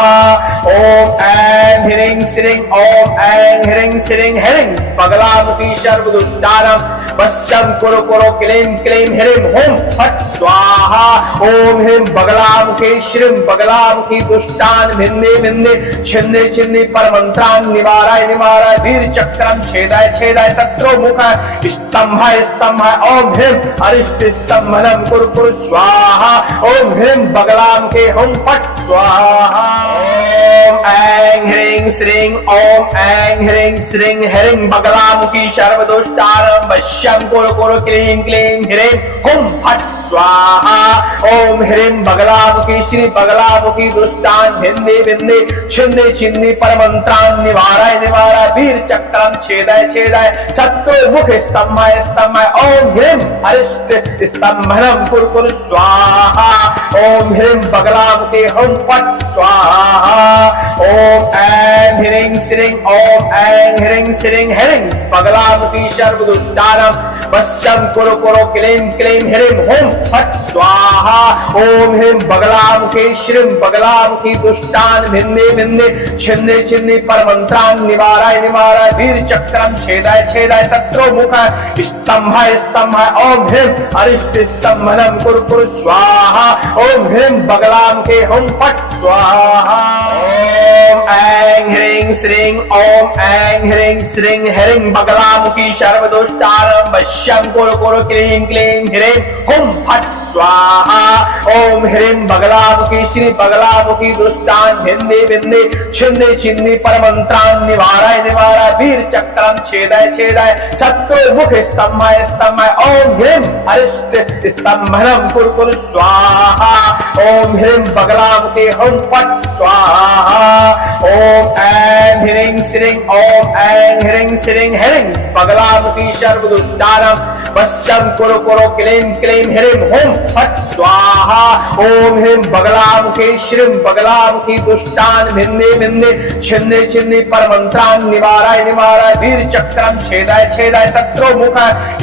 ओम ऐं ह्रीं श्रीं ओम ऐं ह्रीं श्रीं ह्रीं बगलामुखी सर्वदुष्टानां वश्यं कुरु कुरु क्लीं क्लीं ह्रीं हुं फट् स्वाहा। ओम ह्रीं बगलामुखी श्रीं बगलामुखी दुष्टान भिन्ने भिन्ने छिन्ने छिन्ने परमंत्रान् निवाराय निवाराय वीर चक्रं छेदाय छेदाय शत्रु मुख स्तंभाय स्तंभाय। ओम ह्रीं अरिष्ट स्तंभनं कुरु कुरु स्वाहा। ओम ह्रीं बगलामुखी हुं फट् स्वाहा। ओम ऐं ह्रीं श्रीं ओम ऐं ह्रीं श्रीं ह्रीं बगलामुखी सर्वदुष्टानां वश्यं कुरु कुरु क्लीं क्लीं ह्रीं हुं फट् स्वाहा। ओम ह्रीं बगलामुखी श्री बगलामुखी दुष्टान भिन्ने भिन्ने छिन्ने छिन्ने परमंत्रान् निवाराय निवाराय वीर चक्रं छेदाय छेदाय शत्रु मुख स्तंभाय स्तंभाय। ओम ह्रीं अरिष्ट स्तंभनं कुरु कुरु स्वाहा। ओम ह्रीं बगलामुखी हुं फट् स्वाहा। ओम ऐं ह्रीं श्रीं ओम ऐं ह्रीं श्रीं ह्रीं बगलामुखी सर्वदुष्टानां वश्यं कुरु कुरु क्लीं क्लीं ह्रीं हुं फट् स्वाहा। ओम ह्रीं बगलामुखी श्रीं बगलामुखी दुष्टान भिन्ने भिन्ने छिन्ने छिन्ने परमंत्रान् निवाराय निवाराय वीर चक्रं छेदाय छेदाय शत्रु मुख स्तंभाय स्तंभाय। ओम ह्रीं अरिष्ट स्तंभनं कुरु कुरु स्वाहा। ओम ह्रीं बगलामुखी हुं फट् स्वाहा। ओम ऐं ह्रीं श्रीं ओम ऐं ह्रीं श्रीं ह्रीं बगलामुखी सर्वदुष्टानां वश्यं कुरु कुरु क्लीं क्लीं ह्रीं हुं फट् स्वाहा। ओम ह्रीं बगलामुखी श्री बगलामुखी दुष्टान भिन्ने भिन्ने छिन्ने छिन्ने परमंत्रान् निवाराय निवाराय वीर चक्रं छेदाय छेदाय शत्रु मुख स्तंभाय स्तंभाय। ओम ह्रीं अरिष्ट स्तंभनं कुरु कुरु स्वाहा। ओम ह्रीं बगलामुखी हुं फट् स्वाहा। ओम ऐं ह्रीं श्रीं ओम ऐं ह्रीं श्रीं ह्रीं बगलामुखी सर्वदुष्टानां वश्यं कुरु कुरु क्लीं क्लीं ह्रीं हुं फट् स्वाहा। ओम ह्रीं बगलामुखी श्रीं बगलामुखी दुष्टान भिन्ने भिन्ने छिन्ने छिन्ने परमंत्रान् निवाराय निवाराय वीर चक्रं छेदाय छेदाय शत्रु मुख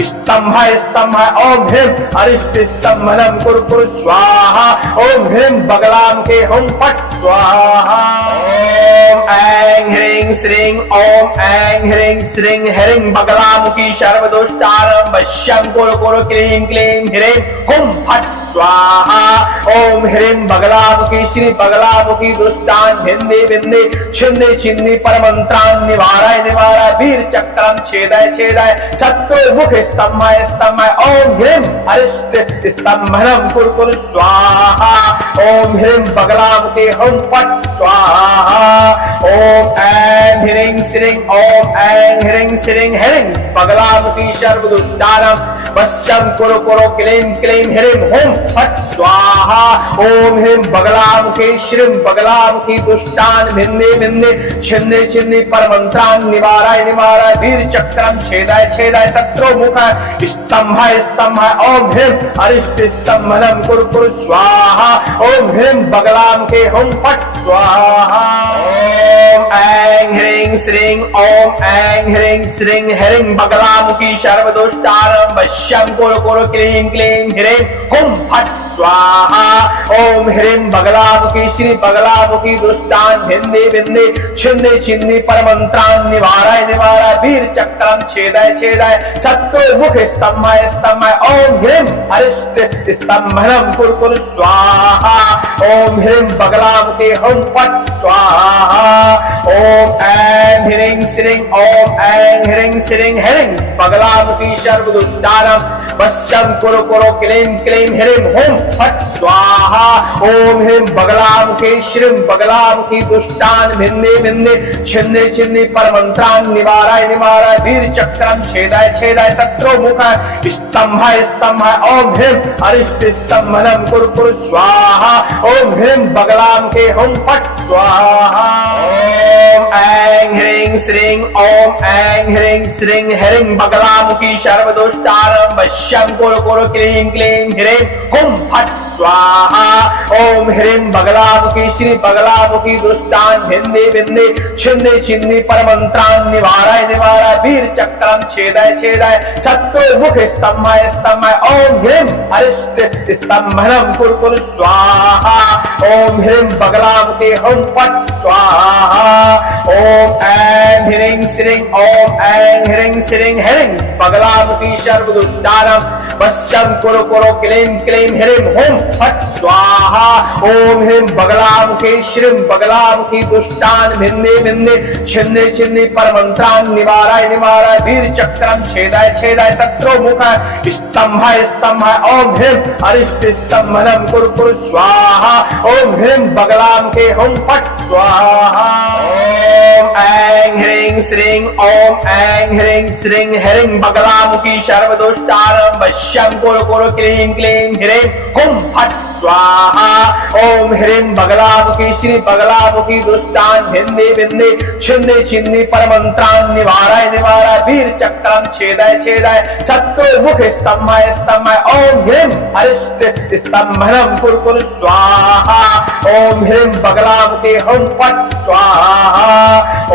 स्तंभाय स्तंभाय। ओम ह्रीं अरिष्ट स्तंभनं कुरु कुरु स्वाहा। ओम ह्रीं बगलामुखी हुं फट् स्वाहा। ओम ऐं ह्रीं श्रीं ओम ऐं ह्रीं श्रीं ह्रीं बगलामुखी सर्वदुष्टानां वश्यं कुरु कुरु क्लीं क्लीं ह्रीं हुं फट् स्वाहा। ओम ह्रीं बगलामुखी श्री बगलामुखी दुष्टान भिन्ने भिन्ने छिन्ने छिन्ने परमंत्रान् निवाराय निवाराय वीर चक्रं छेदाय छेदाय शत्रु मुख स्तंभाय स्तंभाय। ओम ह्रीं अरिष्ट स्तंभनं कुरु कुरु स्वाहा। ओम ह्रीं बगलामुखी हुं फट् स्वाहा। ओम ऐं ह्रीं श्रीं ओम ऐं ह्रीं श्रीं ह्रीं बगलामुखी सर्वदुष्टानां वश्यं कुरु कुरु क्लीं क्लीं ह्रीं हुं फट् स्वाहा। ओम ह्रीं बगलामुखी श्रीं बगलामुखी दुष्टान भिन्ने भिन्ने छिन्ने छिन्ने परमंत्रान् निवाराय निवाराय वीर चक्रं छेदाय छेदाय शत्रु मुख स्तंभाय स्तंभाय। ओम ह्रीं अरिष्ट स्तंभनं कुरु कुरु स्वाहा। ओम ह्रीं बगलामुखी हुं फट् स्वाहा। ओम ऐं ह्रीं श्रीं ओम ऐं ह्रीं श्रीं ह्रीं बगलामुखी सर्वदुष्टानां वश्यं कुरु कुरु क्लीं क्लीं ह्रीं हुं फट् स्वाहा। ओम ह्रीं बगलामुखी श्री बगलामुखी दुष्टान भिन्ने भिन्ने छिन्ने छिन्ने परमंत्रान् निवाराय निवाराय वीर चक्रं छेदाय छेदाय शत्रु मुख स्तंभाय स्तंभाय। ओम ह्रीं अरिष्ट स्तंभनं कुरु कुरु स्वाहा। ओम ह्रीं बगलामुखी हुं फट् स्वाहा। ओम ऐं ह्रीं श्रीं ओम ऐं ह्रीं श्रीं ह्रीं बगलामुखी सर्वदुष्टानां वश्यं कुरु कुरु क्लीं क्लीं ह्रीं हुं फट् स्वाहा। ओम ह्रीं बगलामुखी श्रीं बगलामुखी दुष्टान भिन्ने भिन्ने छिन्ने छिन्ने परमंत्रान् निवाराय निवाराय वीर चक्रं छेदाय छेदाय शत्रु मुख स्तंभाय स्तंभाय। ओम ह्रीं अरिष्ट स्तंभनं कुरु कुरु स्वाहा। ओम ह्रीं बगलामुखी हुं फट् स्वाहा। ओम ऐं ह्रीं श्रीं ओम ऐं ह्रीं श्रीं ह्रीं बगलामुखी सर्वदुष्टानां वश्यं कुरु कुरु क्लीं क्लीं ह्रीं हुं फट् स्वाहा। ओम ह्रीं बगलामुखी श्री बगलामुखी दुष्टान भिन्ने भिन्ने छिन्ने छिन्ने परमंत्रान् निवाराय निवाराय वीर चक्रं छेदाय छेदाय शत्रु मुख स्तंभाय स्तंभाय। ओम ह्रीं अरिष्ट स्तंभनं कुरु कुरु स्वाहा। ओम ह्रीं बगलामुखी हुं फट् स्वाहा। ओम ऐं ह्रीं श्रीं ओम ऐं ह्रीं श्रीं ह्रीं बगलामुखी सर्वदुष्टानां वश्यं कुरु कुरु क्लीं क्लीं ह्रीं हुं फट् स्वाहा। ओम ह्रीं बगलामुखी श्रीं बगलामुखी दुष्टान् भिन्ने भिन्ने छिन्ने छिन्ने परमंत्रान् निवाराय निवाराय वीर चक्रं छेदाय छेदाय शत्रु मुख स्तंभाय स्तंभाय। ओम ह्रीं अरिष्ट स्तंभनं कुरु कुरु स्वाहा। ओम ह्रीं बगलामुखी हुं फट् स्वाहा। ओम ऐं ह्रीं श्रीं ओम ऐं ह्रीं श्रीं ह्रीं बगलामुखी सर्वदुष्टानां वश्यं कुरु कुरु क्लीं क्लीं ह्रीं हुं फट् स्वाहा। ओम ह्रीं बगलामुखी श्री बगलामुखी दुष्टान् भिन्ने भिन्ने छिन्ने छिन्ने परमंत्रान् निवाराय निवाराय वीर चक्रं छेदाय छेदाय शत्रु मुख स्तंभाय स्तंभाय। ओम ह्रीं अरिष्ट स्तंभनं कुरु कुरु स्वाहा। ओम ह्रीं बगलामुखी हुं फट् स्वाहा।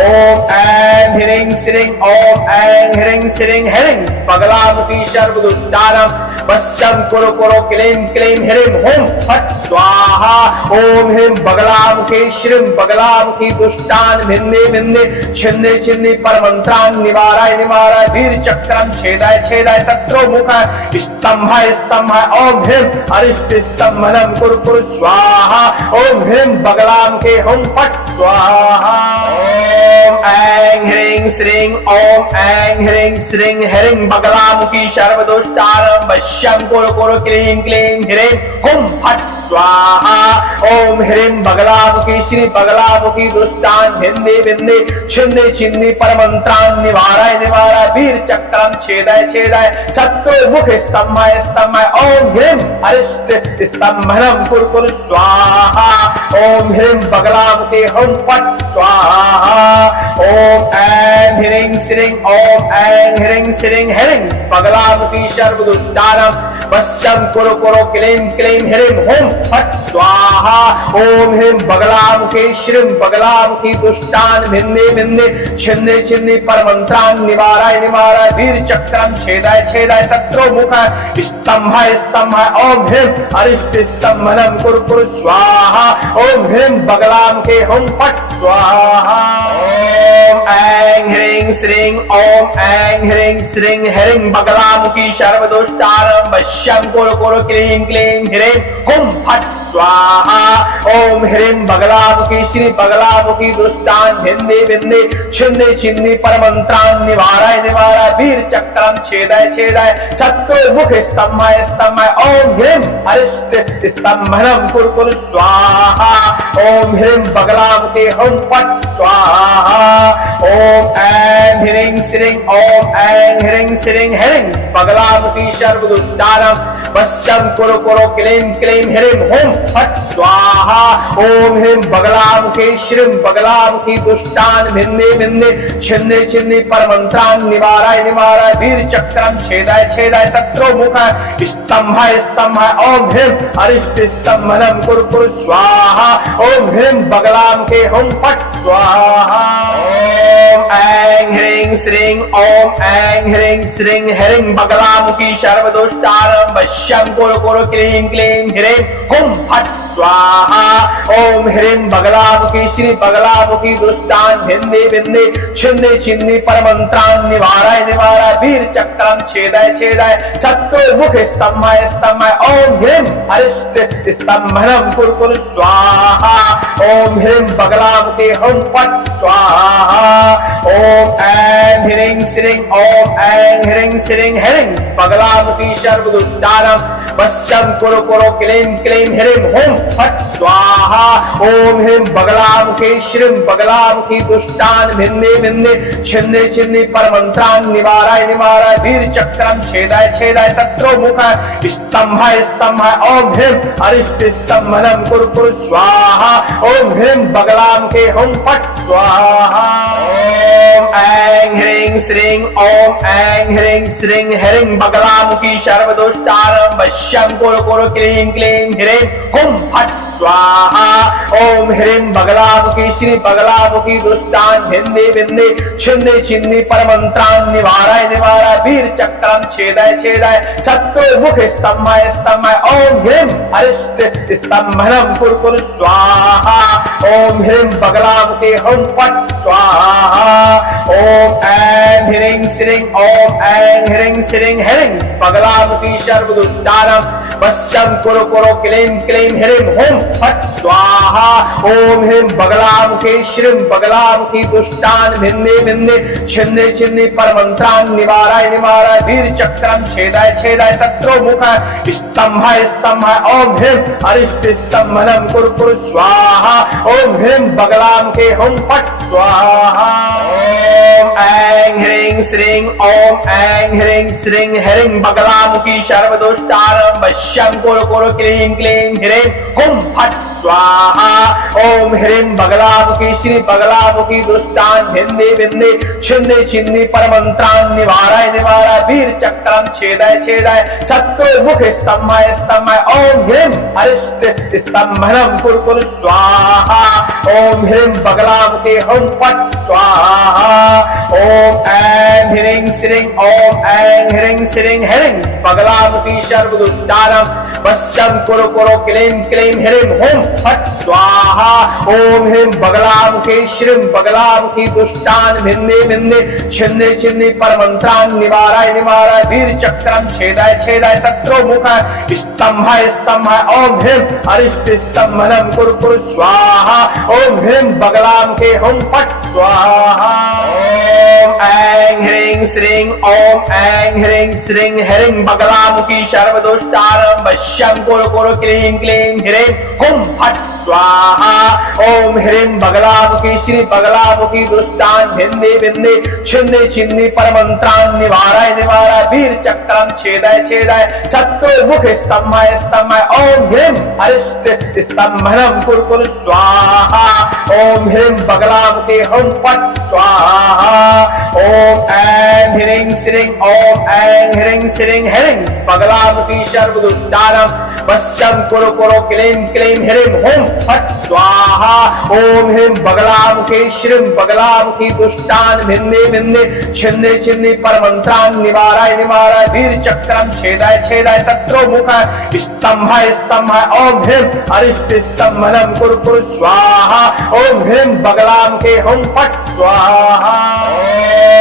ओम ऐं ह्रीं श्रीं ओम ऐं ह्रीं श्रीं ह्रीं बगलामुखी सर्वदुष्टानां वश्यं कुरु कुरु क्लीं क्लीं ह्रीं हुं फट् स्वाहा। ओम ह्रीं बगलामुखी श्रीं बगलामुखी दुष्टान् भिन्ने भिन्ने छिन्ने छिन्ने परमंत्रान् निवाराय निवाराय वीर चक्रं छेदाय छेदाय शत्रु मुख स्तंभाय स्तंभाय। ओम ह्रीं अरिष्ट स्तंभनं कुरु कुरु स्वाहा। ओम ह्रीं बगलामुखी हुं फट् स्वाहा। ओम ऐं ह्रीं श्रीं ओम ऐं ह्रीं श्रीं ह्रीं बगलामुखी सर्वदुष्टानां वश्यं कुरु कुरु क्लीं क्लीं ह्रीं हुं फट् स्वाहा। ओम ह्रीं बगलामुखी श्री बगलामुखी दुष्टान् भिन्ने भिन्ने छिन्ने छिन्ने परमंत्रान् निवाराय निवाराय वीर चक्रं छेदाय छेदाय शत्रु मुख स्तंभाय स्तंभाय। ओम ह्रीं अरिष्ट स्तंभनं कुरु कुरु स्वाहा। ओम ह्रीं बगलामुखी हुं फट् स्वाहा। ओम ऐं ह्रीं श्रीं ओम ऐं ह्रीं श्रीं ह्रीं बगलामुखी सर्वदुष्टानां वश्यं कुरु कुरु क्लीं क्लीं ह्रीं हुं फट् स्वाहा। ओम ह्रीं बगलामुखी श्रीं बगलामुखी दुष्टान् भिन्ने भिन्ने छिन्ने छिन्ने परमंत्रान् निवाराय निवाराय वीर चक्रं छेदाय छेदाय शत्रु मुख स्तंभाय स्तंभाय। ओम ह्रीं अरिष्ट स्तंभनं कुरु कुरु स्वाहा। ओम ह्रीं बगलामुखी हुं फट् स्वाहा। ओम ऐं ह्रीं श्रीं ओम ऐं ह्रीं श्रीं ह्रीं बगलामुखी सर्वदुष्टानां वश्यं कुरु कुरु क्लीं क्लीं ह्रीं हुं फट् स्वाहा। ओम ह्रीं बगलामुखी श्री बगलामुखी दुष्टान् भिन्ने भिन्ने छिन्ने छिन्ने परमंत्रान् निवाराय निवाराय वीर चक्रं छेदाय छेदाय शत्रु मुख स्तंभाय स्तंभाय। ओम ह्रीं अरिष्ट स्तंभनं कुरु कुरु स्वाहा। ओम ह्रीं बगलामुखी हुं फट् स्वाहा। ओम ऐं ह्रीं श्रीं ओम ऐं ह्रीं श्रीं ह्रीं बगलामुखी सर्वदुष्टानां वश्यं कुरु कुरु क्लीं क्लीं ह्रीं हुं फट् स्वाहा। ओम ह्रीं बगलामुखी श्रीं बगलामुखी दुष्टान् भिन्ने भिन्ने छिन्ने छिन्ने परमंत्रान् निवाराय निवाराय वीर चक्रं छेदाय छेदाय शत्रु मुख स्तंभाय स्तंभाय। ओम ह्रीं अरिष्ट स्तंभनं कुरु कुरु स्वाहा। ओम ह्रीं बगलामुखी हुं फट् स्वाहा। ओम ऐं ह्रीं श्रीं ओम ऐं ह्रीं श्रीं ह्रीं बगलामुखी सर्वदुष्टानां वश्यं कुरु कुरु क्लीं क्लीं ह्रीं हुं फट् स्वाहा। ओम ह्रीं बगलामुखी श्री बगलामुखी दुष्टान् भिन्ने भिन्ने छिन्ने छिन्ने परमंत्रान् निवाराय निवाराय वीर चक्रं छेदाय छेदाय शत्रु मुख स्तंभाय स्तंभाय। ओम ह्रीं अरिष्ट स्तंभनं कुरु कुरु स्वाहा। ओम ह्रीं बगलामुखी हुं फट् स्वाहा। ओम ऐं ह्रीं श्रीं ओम ऐं ह्रीं श्रीं ह्रीं बगलामुखी सर्वदुष्टानां वश्यं कुरु कुरु क्लीं क्लीं ह्रीं हुं फट् स्वाहा। ओम ह्रीं बगलामुखी श्रीं बगलामुखी दुष्टान् भिन्ने भिन्ने छिन्ने छिन्ने परमंत्रान् निवाराय निवाराय वीर चक्रं छेदाय छेदाय शत्रु मुख स्तंभाय स्तंभाय। ओम ह्रीं अरिष्ट स्तंभनं कुरु कुरु स्वाहा। ओम ह्रीं बगलामुखी हुं फट् स्वाहा। ओम ऐं ह्रीं श्रीं ओम ऐं ह्रीं श्रीं ह्रीं बगलामुखी सर्वदुष्टानां वश्यं कुरु कुरु क्लीं क्लीं ह्रीं हुं फट् स्वाहा। ओम ह्रीं बगलामुखी श्री बगलामुखी दुष्टान भिन्ने भिन्ने छिन्ने छिन्ने परमंत्रान निवाराय निवाराय वीर चक्रम छेदाय छेदाय शत्रु मुख स्तंभाय स्तंभाय। ओम ह्रीं अरिष्ट स्तंभनम कुरु कुरु स्वाहा। ओम ह्रीं बगलामुखी हुं फट् स्वाहा। ओम ऐं ह्रीं श्रीं ओम ऐं ह्रीं श्रीं ह्रीं बगलामुखी सर्वदुष्टानां वश्यं कुरु कुरु क्लीं क्लीं ह्रीं हुं फट् स्वाहा। ओम ह्रीं बगलामुखी श्रीं बगलामुखी दुष्टान भिन्ने भिन्ने छिन्ने छिन्ने परमंत्रान निवाराय निवाराय वीर चक्रम छेदाय छेदाय शत्रु मुख स्तंभाय स्तंभाय। ओम ह्रीं अरिष्ट स्तंभनम कुरु कुरु स्वाहा। ओम ह्रीं बगलामुखी हुं फट् स्वाहा। ओम ऐं ह्रीं श्रीं ओम ऐं ह्रीं श्रीं ह्रीं बगलामुखी सर्वदुष्टानां वश्यं कुरु कुरु क्लीं क्लीं ह्रीं हुं फट् स्वाहा। ओम ह्रीं बगलामुखी श्री बगलामुखी दुष्टान भिन्ने भिन्ने छिन्ने छिन्ने परमंत्रान निवाराय निवाराय वीर चक्रम छेदाय छेदाय शत्रु मुख स्तंभाय स्तंभाय। ओम ह्रीं अरिष्ट स्तंभनम कुरु कुरु स्वाहा। ओम ह्रीं बगलामुखी हुं फट् स्वाहा। ओम ऐं ह्रीं श्रीं ओम ऐं ह्रीं श्रीं ह्रीं बगलामुखी सर्वदुष्टानां वश्यं कुरु कुरु क्लीं क्लीं ह्रीं हुं फट् स्वाहा। ओम ह्रीं बगलामुखी श्रीं बगलामुखी दुष्टान भिन्ने भिन्ने छिन्ने छिन्ने परमंत्रान निवाराय निवाराय वीर चक्रम छेदाय छेदाय शत्रु मुख स्तंभाय स्तंभाय। ओम ह्रीं अरिष्ट स्तंभनम कुरु कुरु स्वाहा। ओम ह्रीं बगलामुखी हुं फट् स्वाहा। ओम ऐं ह्रीं श्रीं ओम ऐं ह्रीं श्रीं ह्रीं बगलामुखी सर्वदुष्टानां वश्यं कुरु कुरु क्लीं क्लीं ह्रीं हुं फट् स्वाहा। ओम ह्रीं बगलामुखी श्री बगलामुखी दुष्टान भिन्ने भिन्ने छिन्ने छिन्ने परमंत्रान निवाराय निवाराय वीर चक्रम छेदाय छेदाय शत्रु मुख स्तंभाय स्तंभाय। ओम ह्रीं अरिष्ट स्तंभनम कुरु कुरु स्वाहा। ओम ह्रीं बगलामुखी हुं फट् स्वाहा। ओम ऐं ह्रीं श्रीं ओम ऐं ह्रीं श्रीं ह्रीं बगलामुखी सर्वदुष्टानां वश्यं कुरु कुरु क्लीं क्लीं ह्रीं हुं फट् स्वाहा। ओम ह्रीं बगलामुखी श्रीं बगलामुखी दुष्टान भिन्ने भिन्ने छिन्ने छिन्ने परमंत्रान निवाराय निवाराय वीर चक्रम छेदाय छेदाय शत्रु मुख स्तंभाय स्तंभाय। ओम ह्रीं अरिष्ट स्तंभनम कुरु कुरु स्वाहा। ओम ह्रीं बगलामुखी हुं फट् स्वाहा।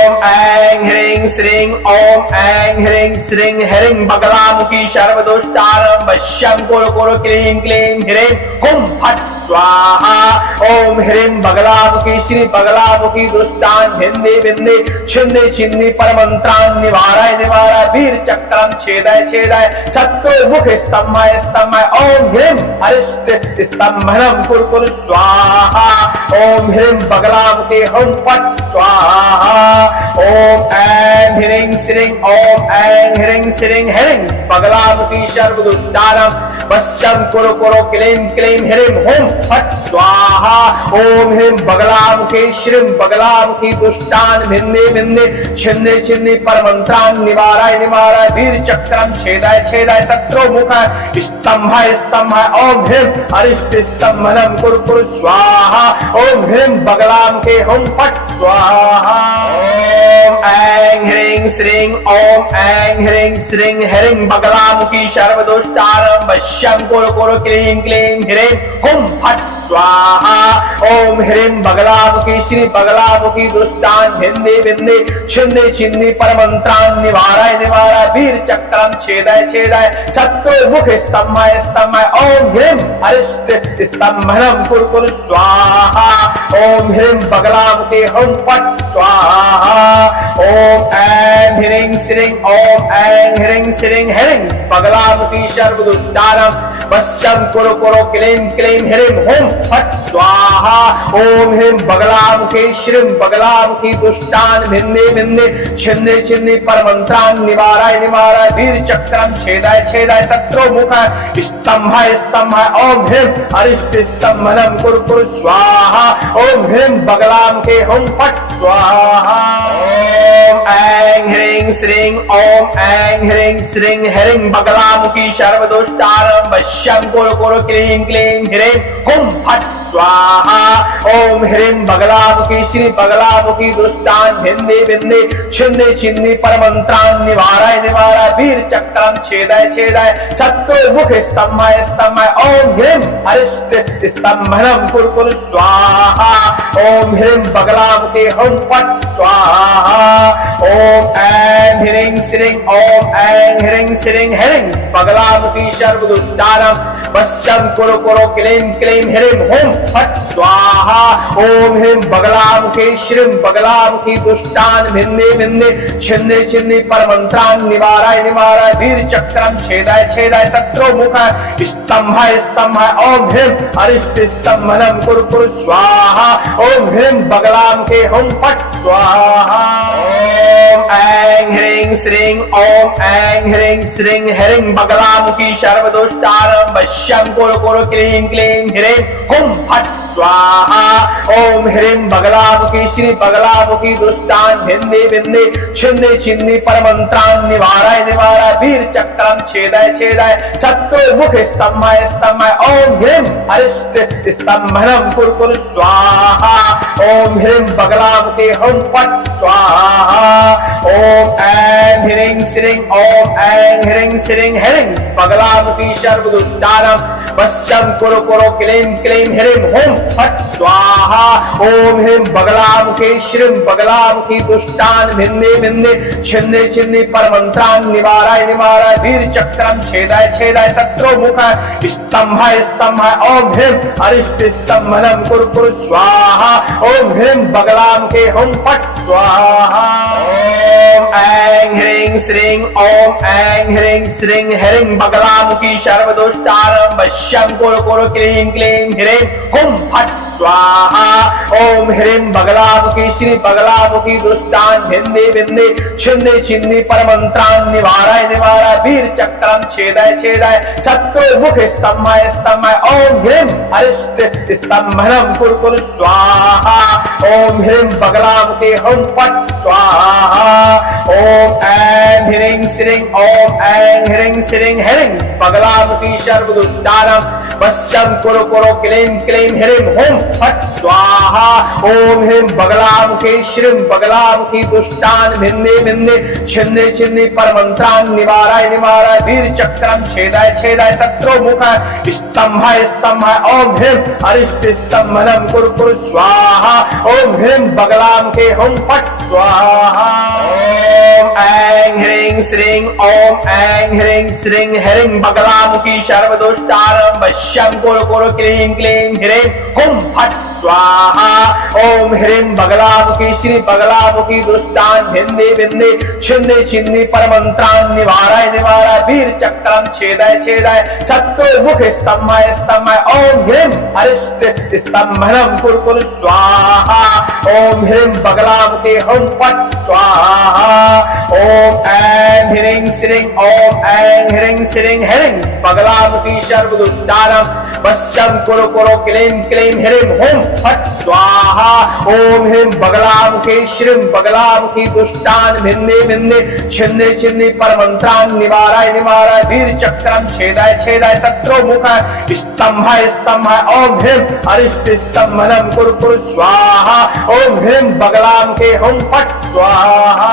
ओम ऐं ह्रीं श्रीं ओम ऐं ह्रीं श्रीं ह्रीं बगलामुखी सर्वदुष्टानां वश्यं कुरु कुरु क्लीं क्लीं ह्रीं हुं फट् स्वाहा। ओम ह्रीं बगलामुखी श्री बगलामुखी दुष्टान भिन्ने भिन्ने छिन्ने छिन्ने परमंत्रान निवाराय निवाराय वीर चक्रम छेदाय छेदाय शत्रु मुख स्तंभाय स्तंभाय। ओम ह्रीं अरिष्ट स्तंभनम कुरु कुरु स्वाहा। ओम ह्रीं बगलामुखी हुं फट् स्वाहा। ओम ऐं ह्रीं श्रीं ओम ऐं ह्रीं श्रीं ह्रीं बगलामुखी सर्वदुष्टानां वश्यं कुरु कुरु क्लीं क्लीं ह्रीं हुं फट् स्वाहा। ओम ह्रीं बगलामुखी श्रीं बगलामुखी दुष्टान भिन्ने भिन्ने छिन्ने छिन्ने परमंत्रान निवाराय निवाराय वीर चक्रम छेदाय छेदाय शत्रु मुख स्तंभाय स्तंभाय। ओम ह्रीं अरिष्ट स्तंभनम कुरु कुरु स्वाहा। ओम ह्रीं बगलामुखी हुं फट् स्वाहा। ओम ऐं ह्रीं श्रीं ओम ऐं ह्रीं श्रीं ह्रीं बगलामुखी सर्वदुष्टानां वश्यं कुरु कुरु क्लीं क्लीं ह्रीं हुं फट् स्वाहा। ओम ह्रीं बगलामुखी श्री बगलामुखी दुष्टान भिन्ने भिन्ने छिन्ने छिन्ने परमंत्रान निवाराय निवाराय वीर चक्रम छेदाय छेदाय शत्रु मुख स्तंभाय स्तंभाय। ओम ह्रीं अरिष्ट स्तंभनम कुरु कुरु स्वाहा। ओम ह्रीं बगलामुखी हुं फट् स्वाहा। ओम ऐं ह्रीं श्रीं ओम ऐं ह्रीं श्रीं ह्रीं बगलामुखी सर्वदुष्टानां वश्यं कुरु कुरु क्लीं क्लीं ह्रीं हुं फट् स्वाहा। ओम ह्रीं बगलामुखी श्रीं बगलामुखी दुष्टान् भिन्ने भिन्ने छिन्ने छिन्ने परमंत्रान् निवाराय निवाराय वीर चक्रम छेदाय छेदाय शत्रु मुख स्तंभाय स्तंभाय। ओम ह्रीं अरिष्ट स्तंभनम कुरु कुरु स्वाहा। ओम ह्रीं बगलामुखी हुं फट् स्वाहा। ओम ऐं ह्रीं श्रीं ओम ऐं ह्रीं श्रीं ह्रीं बगलामुखी सर्वदुष्टानां वश्यं कुरु कुरु क्लीं क्लीं ह्रीं हुं फट् स्वाहा। ओम ह्रीं बगलामुखी श्री बगलामुखी दुष्टान् भिन्ने भिन्ने छिन्ने छिन्ने परमंत्रान् निवाराय निवाराय वीर चक्रम छेदाय छेदाय शत्रु मुख स्तंभाय स्तंभाय। ओम ह्रीं अरिष्ट स्तंभनम कुरु कुरु स्वाहा। ओम ह्रीं बगलामुखी हुं फट् स्वाहा। ओम ऐं ह्रीं श्रीं ओम ऐं ह्रीं श्रीं ह्रीं बगलामुखी सर्वदुष्टानां वश्यं कुरु कुरु क्लीं क्लीं ह्रीं हुं फट् स्वाहा। ओम ह्रीं बगलामुखी श्रीं बगलामुखी दुष्टान् भिन्ने भिन्ने छिन्ने छिन्ने परमंत्रान् निवाराय निवाराय वीर चक्रम छेदाय छेदाय शत्रु मुख स्तंभाय स्तंभाय। ओम ह्रीं अरिष्ट स्तंभनम कुरु कुरु स्वाहा। ओम ह्रीं बगलामुखी हुं फट् स्वाहा। ओम ऐं ह्रीं श्रीं ओम ऐं ह्रीं श्रीं ह्रीं बगलामुखी सर्वदुष्टानां वश्यं कुरु कुरु क्लीं क्लीं ह्रीं हुं फट् स्वाहा। ओम ह्रीं बगलामुखी श्री बगलामुखी दुष्टान् भिन्ने भिन्ने छिन्ने छिन्ने परमंत्रान् निवाराय निवाराय वीर चक्रम छेदाय छेदाय शत्रु मुख स्तंभाय स्तंभाय। ओम ह्रीं अरिष्ट स्तंभनम कुरु कुरु स्वाहा। ओम ह्रीं बगलामुखी हुं फट् स्वाहा। ओम ऐं ह्रीं श्रीं ओम ऐं ह्रीं श्रीं ह्रीं बगलामुखी सर्वदुष्टानां वश्यं कुरु कुरु क्लीं क्लीं ह्रीं हुं फट् स्वाहा। ओम ह्रीं बगलामुखी श्रीं बगलामुखी दुष्टान् भिन्ने भिन्ने छिन्ने छिन्ने परमंत्रान् निवाराय निवाराय वीर चक्रम छेदाय छेदाय शत्रु मुख स्तंभाय स्तंभाय। ओम ह्रीं अरिष्ट स्तंभनम कुरु कुरु स्वाहा। ओम ह्रीं बगलामुखी हुं फट् स्वाहा। ओम ऐं ह्रीं श्रीं ओम ऐं ह्रीं श्रीं ह्रीं बगलामुखी सर्वदुष्टानां वश्यं कुरु कुरु क्लीं क्लीं ह्रीं हुं फट् स्वाहा। ओम ह्रीं बगलामुखी श्री बगलामुखी दुष्टान् भिन्ने भिन्ने छिन्ने छिन्ने परमंत्रान् निवाराय निवाराय वीर चक्रम छेदाय छेदाय शत्रु मुख स्तंभाय स्तंभाय। ओम ह्रीं अरिष्ट स्तंभनम कुरु कुरु स्वाहा। ओम ह्रीं बगलामुखी हुं फट् स्वाहा। ओम ऐं ह्रीं श्रीं ओम ऐं ह्रीं श्रीं ह्रीं बगलामुखी सर्वदुष्टानां वश्यं कुरु कुरु क्लीं क्लीं ह्रीं हुं फट् स्वाहा। ओम ह्रीं बगलामुखी श्रीं बगलामुखी दुष्टान् भिन्ने भिन्ने छिन्ने छिन्ने परमंत्रान् निवाराय निवाराय वीर चक्रम छेदाय छेदाय शत्रु मुख स्तंभाय स्तंभाय। ओम ह्रीं अरिष्ट स्तंभनम कुरु कुरु स्वाहा। ओम ह्रीं बगलामुखी हुं फट् स्वाहा। ओम ऐं ह्रीं श्रीं ओम ऐं ह्रीं श्रीं ह्रीं बगलामुखी सर्वदुष्टानां वश्यं कुरु कुरु क्लीं क्लीं ह्रीं हुं फट् स्वाहा। ओम ह्रीं बगलामुखी श्री बगलामुखी दुष्टान् भिन्ने भिन्ने छिन्ने छिन्ने परमंत्रान् निवाराय निवाराय वीर चक्रम छेदाय छेदाय शत्रु मुख स्तंभाय स्तंभाय। ओम ह्रीं अरिष्ट स्तंभनम कुरु कुरु स्वाहा। ओम ह्रीं बगलामुखी हुं फट् स्वाहा। ओम ऐं ह्रीं श्रीं ओम ऐं ह्रीं श्रीं ह्रीं बगलामुखी सर्वदुष्टानां वश्यं कुरु कुरु क्लीं क्लीं ह्रीं हुं फट् स्वाहा। ओम ह्रीं बगलामुखी श्रीं बगलामुखी दुष्टान् भिन्ने भिन्ने छिन्ने छिन्ने परमंत्रान् निवाराय निवाराय वीर चक्रम छेदाय छेदाय शत्रु मुख स्तंभाय स्तंभाय। ओम ह्रीं अरिष्ट स्तंभनम कुरु कुरु स्वाहा। ओम ह्रीं बगलामुखी हुं फट् स्वाहा।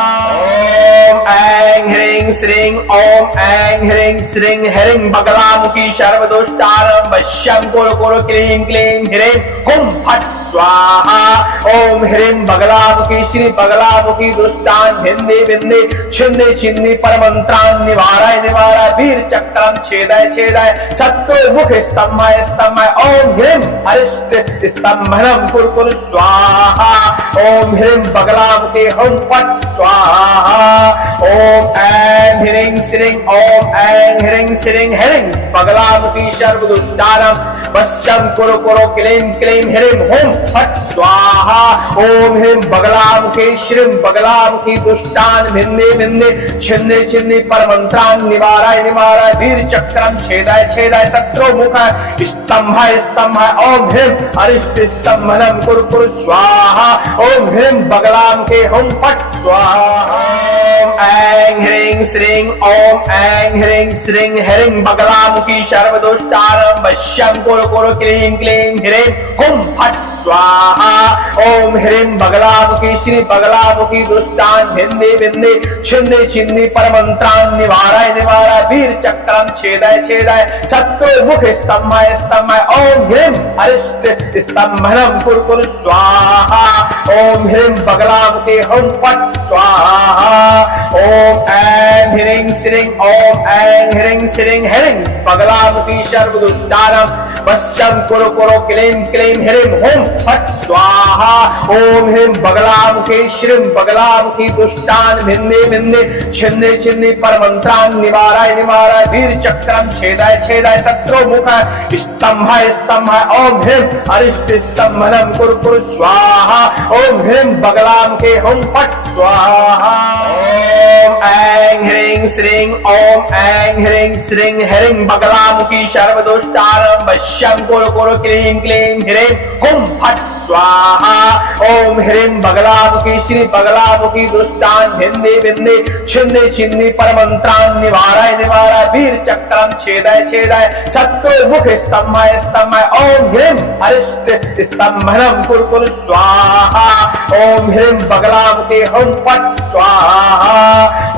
ओम ऐं ह्रीं श्रीं ओम ऐं ह्रीं श्रीं ह्रीं बगलामुखी सर्वदुष्टानां वश्यं कुरु कुरु क्लीं क्लीं ह्रीं हुं फट् स्वाहा। ओम ह्रीं बगलामुखी श्री बगलामुखी दुष्टान् भिन्ने भिन्ने छिन्ने छिन्ने परमंत्रान् निवाराय निवाराय वीर चक्रम छेदाय छेदाय शत्रु मुख स्तंभाय स्तंभाय। ओम ह्रीं अरिष्ट स्तंभनम कुरु कुरु स्वाहा। स्वाहा। ओम ह्रीं बगलामुखी हुं फट् स्वाहा। ओम ऐं ह्रीं श्रीं ओम ऐं ह्रीं श्रीं ह्रीं बगलामुखी सर्वदुष्टानां वश्यं कुरु कुरु क्लीं क्लीं ह्रीं हुं फट् स्वाहा। ओम ह्रीं बगलामुखी श्रीं बगलामुखी दुष्टान् भिन्ने भिन्ने छिन्ने छिन्ने परमंत्रान् निवाराय निवाराय वीर चक्रं छेदाय छेदाय शत्रु मुख स्तंभाय स्तंभाय। ओम ह्रीं अरिष्ट स्तंभनं कुरु कुरु स्वाहा। ओम ह्रीं बगलामुखी हुं फट् स्वाहा। ओम ऐं ह्रीं श्रीं ओम ऐं ह्रीं श्रीं ह्रीं बगलामुखी सर्वदुष्टानां वश्यं कुरु कुरु क्लीं क्लीं ह्रीं हुं फट् स्वाहा। ओम ह्रीं बगलामुखी श्री बगलामुखी दुष्टान् भिन्ने भिन्ने छिन्ने छिन्ने परमंत्रान् निवाराय निवाराय वीर चक्रं छेदाय छेदाय शत्रु मुख स्तंभाय स्तंभाय। ओम ह्रीं अरिष्ट स्तंभनं कुरु कुरु स्वाहा। ओम ह्रीं बगलामुखी हुं फट् स्वाहा। ओम ऐं ह्रीं श्रीं ओम ऐं ह्रीं श्रीं ह्रीं बगलामुखी सर्वदुष्टानां वश्यं कुरु कुरु क्लीं क्लीं ह्रीं हुं फट् स्वाहा। ओम ह्रीं बगलामुखी श्रीं बगलामुखी दुष्टान् भिन्ने भिन्ने छिन्ने छिन्ने परमंत्रान् निवाराय निवाराय वीर चक्रं छेदाय छेदाय शत्रु मुख स्तंभाय स्तंभाय। ओम ह्रीं अरिष्ट स्तंभनं कुरु कुरु स्वाहा। ओम ह्रीं बगलामुखी हुं फट् स्वाहा। ओम ऐं ह्रीं श्रीं ओम ऐं ह्रीं श्रीं ह्रीं बगलामुखी सर्वदुष्टानां वश्यं कुरु कुरु क्लीं क्लीं ह्रीं हुं फट् स्वाहा। ओम ह्रीं बगलामुखी श्री बगलामुखी दुष्टान् भिन्ने भिन्ने छिन्ने छिन्ने परमंत्रान् निवाराय निवाराय वीर चक्रं छेदाय छेदाय शत्रु मुख स्तंभाय स्तंभाय। ओम ह्रीं अरिष्ट स्तंभनं कुरु कुरु स्वाहा। ओम ह्रीं बगलामुखी हुं फट् स्वाहा।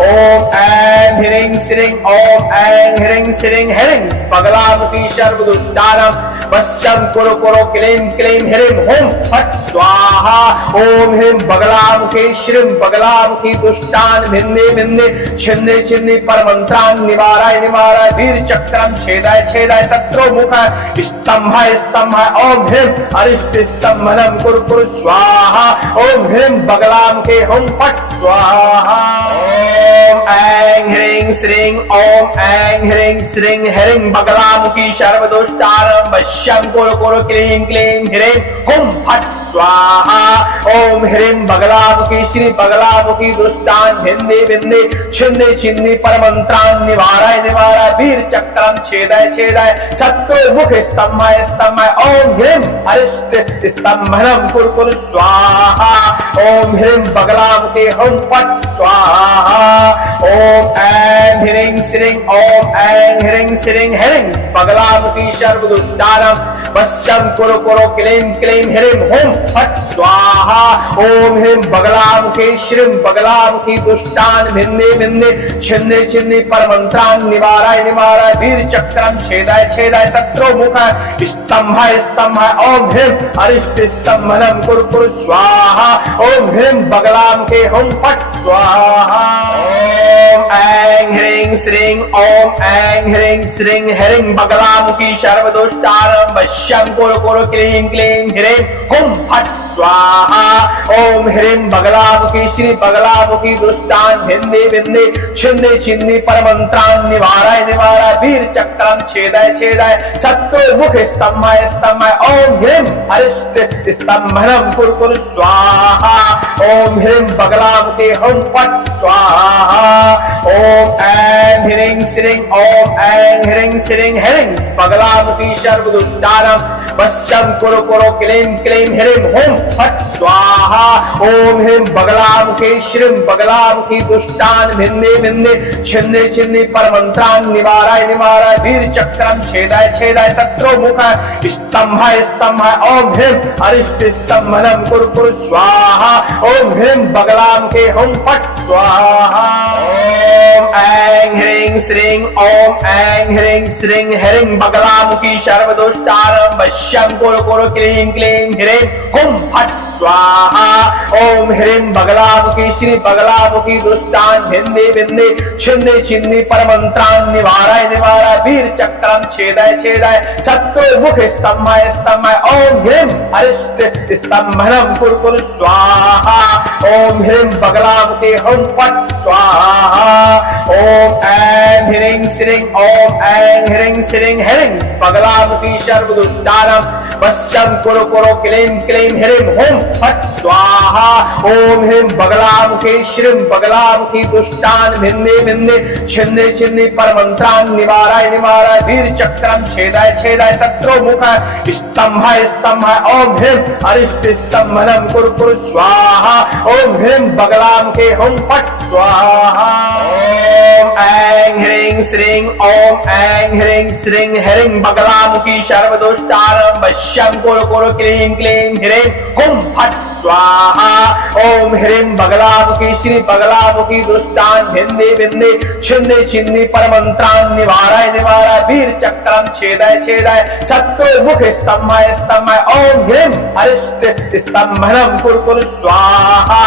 ओम ऐं ह्रीं श्रीं ओम ऐं ह्रीं श्रीं ह्रीं बगलामुखी सर्वदुष्टानां वश्यं कुरु कुरु क्लीं क्लीं ह्रीं हुं फट् स्वाहा। ओम ह्रीं बगलामुखी श्रीं बगलामुखी दुष्टान् भिन्ने भिन्ने छिन्ने छिन्ने परमंत्रान् निवाराय निवाराय वीर चक्रं छेदाय छेदाय शत्रु मुख स्तंभाय स्तंभाय। ओम ह्रीं अरिष्ट स्तंभनं कुरु कुरु स्वाहा। ओम ह्रीं बगलामुखी हुं फट् स्वाहा। ओम ऐं ह्रीं श्रीं ओम ऐं ह्रीं श्रीं ह्रीं बगलामुखी सर्वदुष्टानां वश्यं कुरु कुरु क्लीं क्लीं ह्रीं हुं फट् स्वाहा। ओम ह्रीं बगलामुखी श्री बगलामुखी दुष्टान् भिन्ने भिन्ने छिन्ने छिन्ने परमंत्रान् निवाराय निवाराय वीर चक्रं छेदाय छेदाय शत्रु मुख स्तंभाय स्तंभाय। ओम ह्रीं अरिष्ट स्तंभनं कुरु कुरु स्वाहा। ओम ह्रीं बगलामुखी हुं फट् स्वाहा। ओम ऐं ह्रीं श्रीं ओम ऐं ह्रीं श्रीं ह्रीं बगलामुखी सर्वदुष्टानां वश्यं कुरु कुरु क्लीं क्लीं ह्रीं हुं फट् स्वाहा। ओम ह्रीं बगलामुखी श्रीं बगलामुखी दुष्टान् भिन्ने भिन्ने छिन्ने छिन्ने परमंत्रान् निवाराय निवाराय वीर चक्रं छेदाय छेदाय शत्रु मुख स्तंभाय स्तंभाय। ओम ह्रीं अरिष्ट स्तंभनं कुरु कुरु स्वाहा। ओम ह्रीं बगलामुखी हुं फट् स्वाहा। ओम ऐं ह्रीं श्रीं ओम ऐं ह्रीं श्रीं ह्रीं बगलामुखी सर्वदुष्टानां वश्यं कुरु कुरु क्लीं क्लीं ह्रीं हुं फट् स्वाहा। ओम ह्रीं बगलामुखी श्री बगलामुखी दुष्टान् भिन्ने भिन्ने छिन्ने छिन्ने परमंत्रान् निवाराय निवाराय वीर चक्रं छेदाय छेदाय शत्रु मुख स्तंभाय स्तंभाय। ओम ह्रीं अरिष्ट स्तंभनं कुरु कुरु स्वाहा। ओम ह्रीं बगलामुखी हुं फट् स्वाहा। ओम ऐं ह्रीं श्रीं ओम ऐं ह्रीं श्रीं ह्रीं बगलामुखी सर्वदुष्टानां वश्यं कुरु कुरु क्लीं क्लीं ह्रीं हुं फट् स्वाहा। ओम ह्रीं बगलामुखी श्रीं बगलामुखी दुष्टान् भिन्ने भिन्ने छिन्ने छिन्ने परमंत्रान् निवाराय निवाराय वीर चक्रं छेदाय छेदाय शत्रु मुख स्तंभाय स्तंभाय। ओम ह्रीं अरिष्ट स्तंभनं कुरु कुरु स्वाहा। ओम ह्रीं बगलामुखी हुं फट् स्वाहा। ओम ऐं ह्रीं श्रीं ओम ऐं ह्रीं श्रीं ह्रीं बगलामुखी सर्वदुष्टानां वश्यं कुरु कुरु क्लीं क्लीं ह्रीं हुं फट् स्वाहा। ओम ह्रीं बगलामुखी श्री बगलामुखी दुष्टान भिन्ने भिन्ने छिन्ने छिन्नी परमंत्रान निवाराय निवाराय वीर चक्रम छेदाय छेदाय शत्रु मुख स्तंभाय स्तंभाय ओम ह्रीं अरिष्ट स्तंभनम कुरकुर स्वाहा ओम ह्रीं बगलामुखी हुम फट स्वाहा ओम ऐं ह्रीं श्रीं ओम ऐं ह्रीं श्रीं ह्रीं बगलामुखी सर्वदुष्टानम वश्यं कुरु कुरु क्लीं क्लीं ह्रीं हुम फट स्वाहा ओम ह्रीं बगलामुखी श्रीं बगलामुखी दुष्टान भिन्ने भिन्ने छिन्ने छिन्ने परमंत्रान निवाराय निवाराय वीर चक्रम छेदाय छेदाय शत्रु मुख स्तंभाय स्तंभाय ओम ह्रीं अरिष्ट स्तंभनम कुरु कुरु स्वाहा ओम ह्रीं बगलामुखी हुम फट स्वाहा ओम ऐं ह्रीं श्रीं ओम ऐं ह्रीं श्रीं ह्रीं बगलामुखी सर्वदुष्टानम वश्यं कुरु कुरु क्लीं क्लीं ह्रीं हुम फट स्वाहा ओम ह्रीं बगलामुखी श्री बगलामुखी दुष्टान भिन्ने भिन्ने छिन्ने छिन्नी परमंत्रान निवाराय निवाराय वीर चक्रम छेदाय छेदाय शत्रु मुख स्तंभाय स्तंभाय ओम ह्रीं अरिष्ट स्तंभनम कुरु कुरु स्वाहा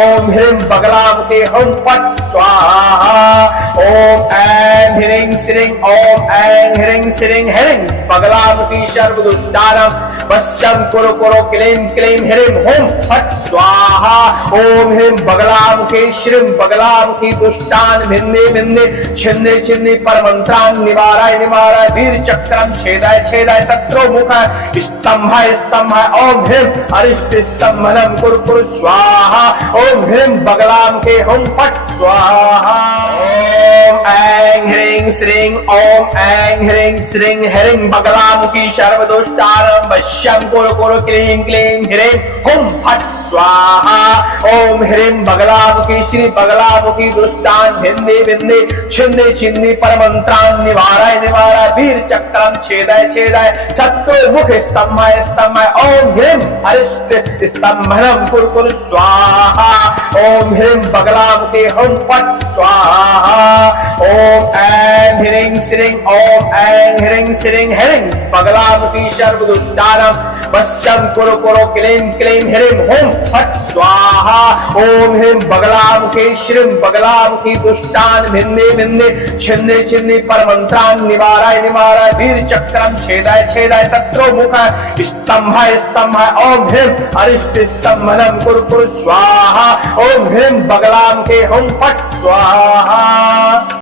ओम ह्रीं बगलामुखी हुम फट स्वाहा ओम ऐं ह्रीं श्रीं ओम ऐं ह्रीं श्रीं ह्रीं बगलामुखी सर्वदुष्टानम वश्यं कुरु कुरु क्लीं क्लीं ह्रीं हुम फट स्वाहा ओम ह्रीं बगलामुखी श्रीं बगलामुखी दुष्टान भिन्ने भिन्ने छिन्ने छिन्ने परमंत्रान निवाराय निवाराय वीर चक्रम छेदाय छेदाय शत्रु मुख स्तंभाय स्तंभाय ओम ह्रीं अरिष्ट स्तंभनम कुरु कुरु स्वाहा ओम ह्रीं बगलामुखी हुम फट स्वाहा ओम ऐं ह्रीं श्रीं ओम ऐं ह्रीं श्रीं ह्रीं बगलामुखी सर्वदुष्टानम वश्यं कुरु कुरु क्लीं क्लीं ह्रीं हुम फट स्वाहा ओम ह्रीं बगलामुखी श्री बगलामुखी दुष्टान भिन्ने भिन्ने छिन्ने छिन्नी परमंत्रान निवाराय निवाराय वीर चक्रम छेदाय छेदाय शत्रु मुख स्तंभाय स्तंभाय ओम ह्रीं अरिष्ट स्तंभनम कुरु कुरु स्वाहा ओम ह्रीं बगलामुखी हुम फट स्वाहा ओम ऐं ह्रीं श्रीं ओम ऐं ह्रीं श्रीं ह्रीं बगलामुखी सर्वदुष्टानम वश्यं कुरु कुरु क्लीं क्लीं ह्रीं हुम फट स्वाहा ओम ह्रीं बगलामुखी श्रीं बगलामुखी दुष्टान भिन्ने भिन्ने छिन्ने छिन्नी परमंत्रान निवाराय निवाराय वीर चक्रम छेदाय छेदाय शत्रु मुख स्तंभाय स्तंभाय ओम ह्रीं अरिष्ट स्तंभनम कुरु कुरु स्वाहा ओम ह्रीं बगलामुखी हुम फट स्वाहा।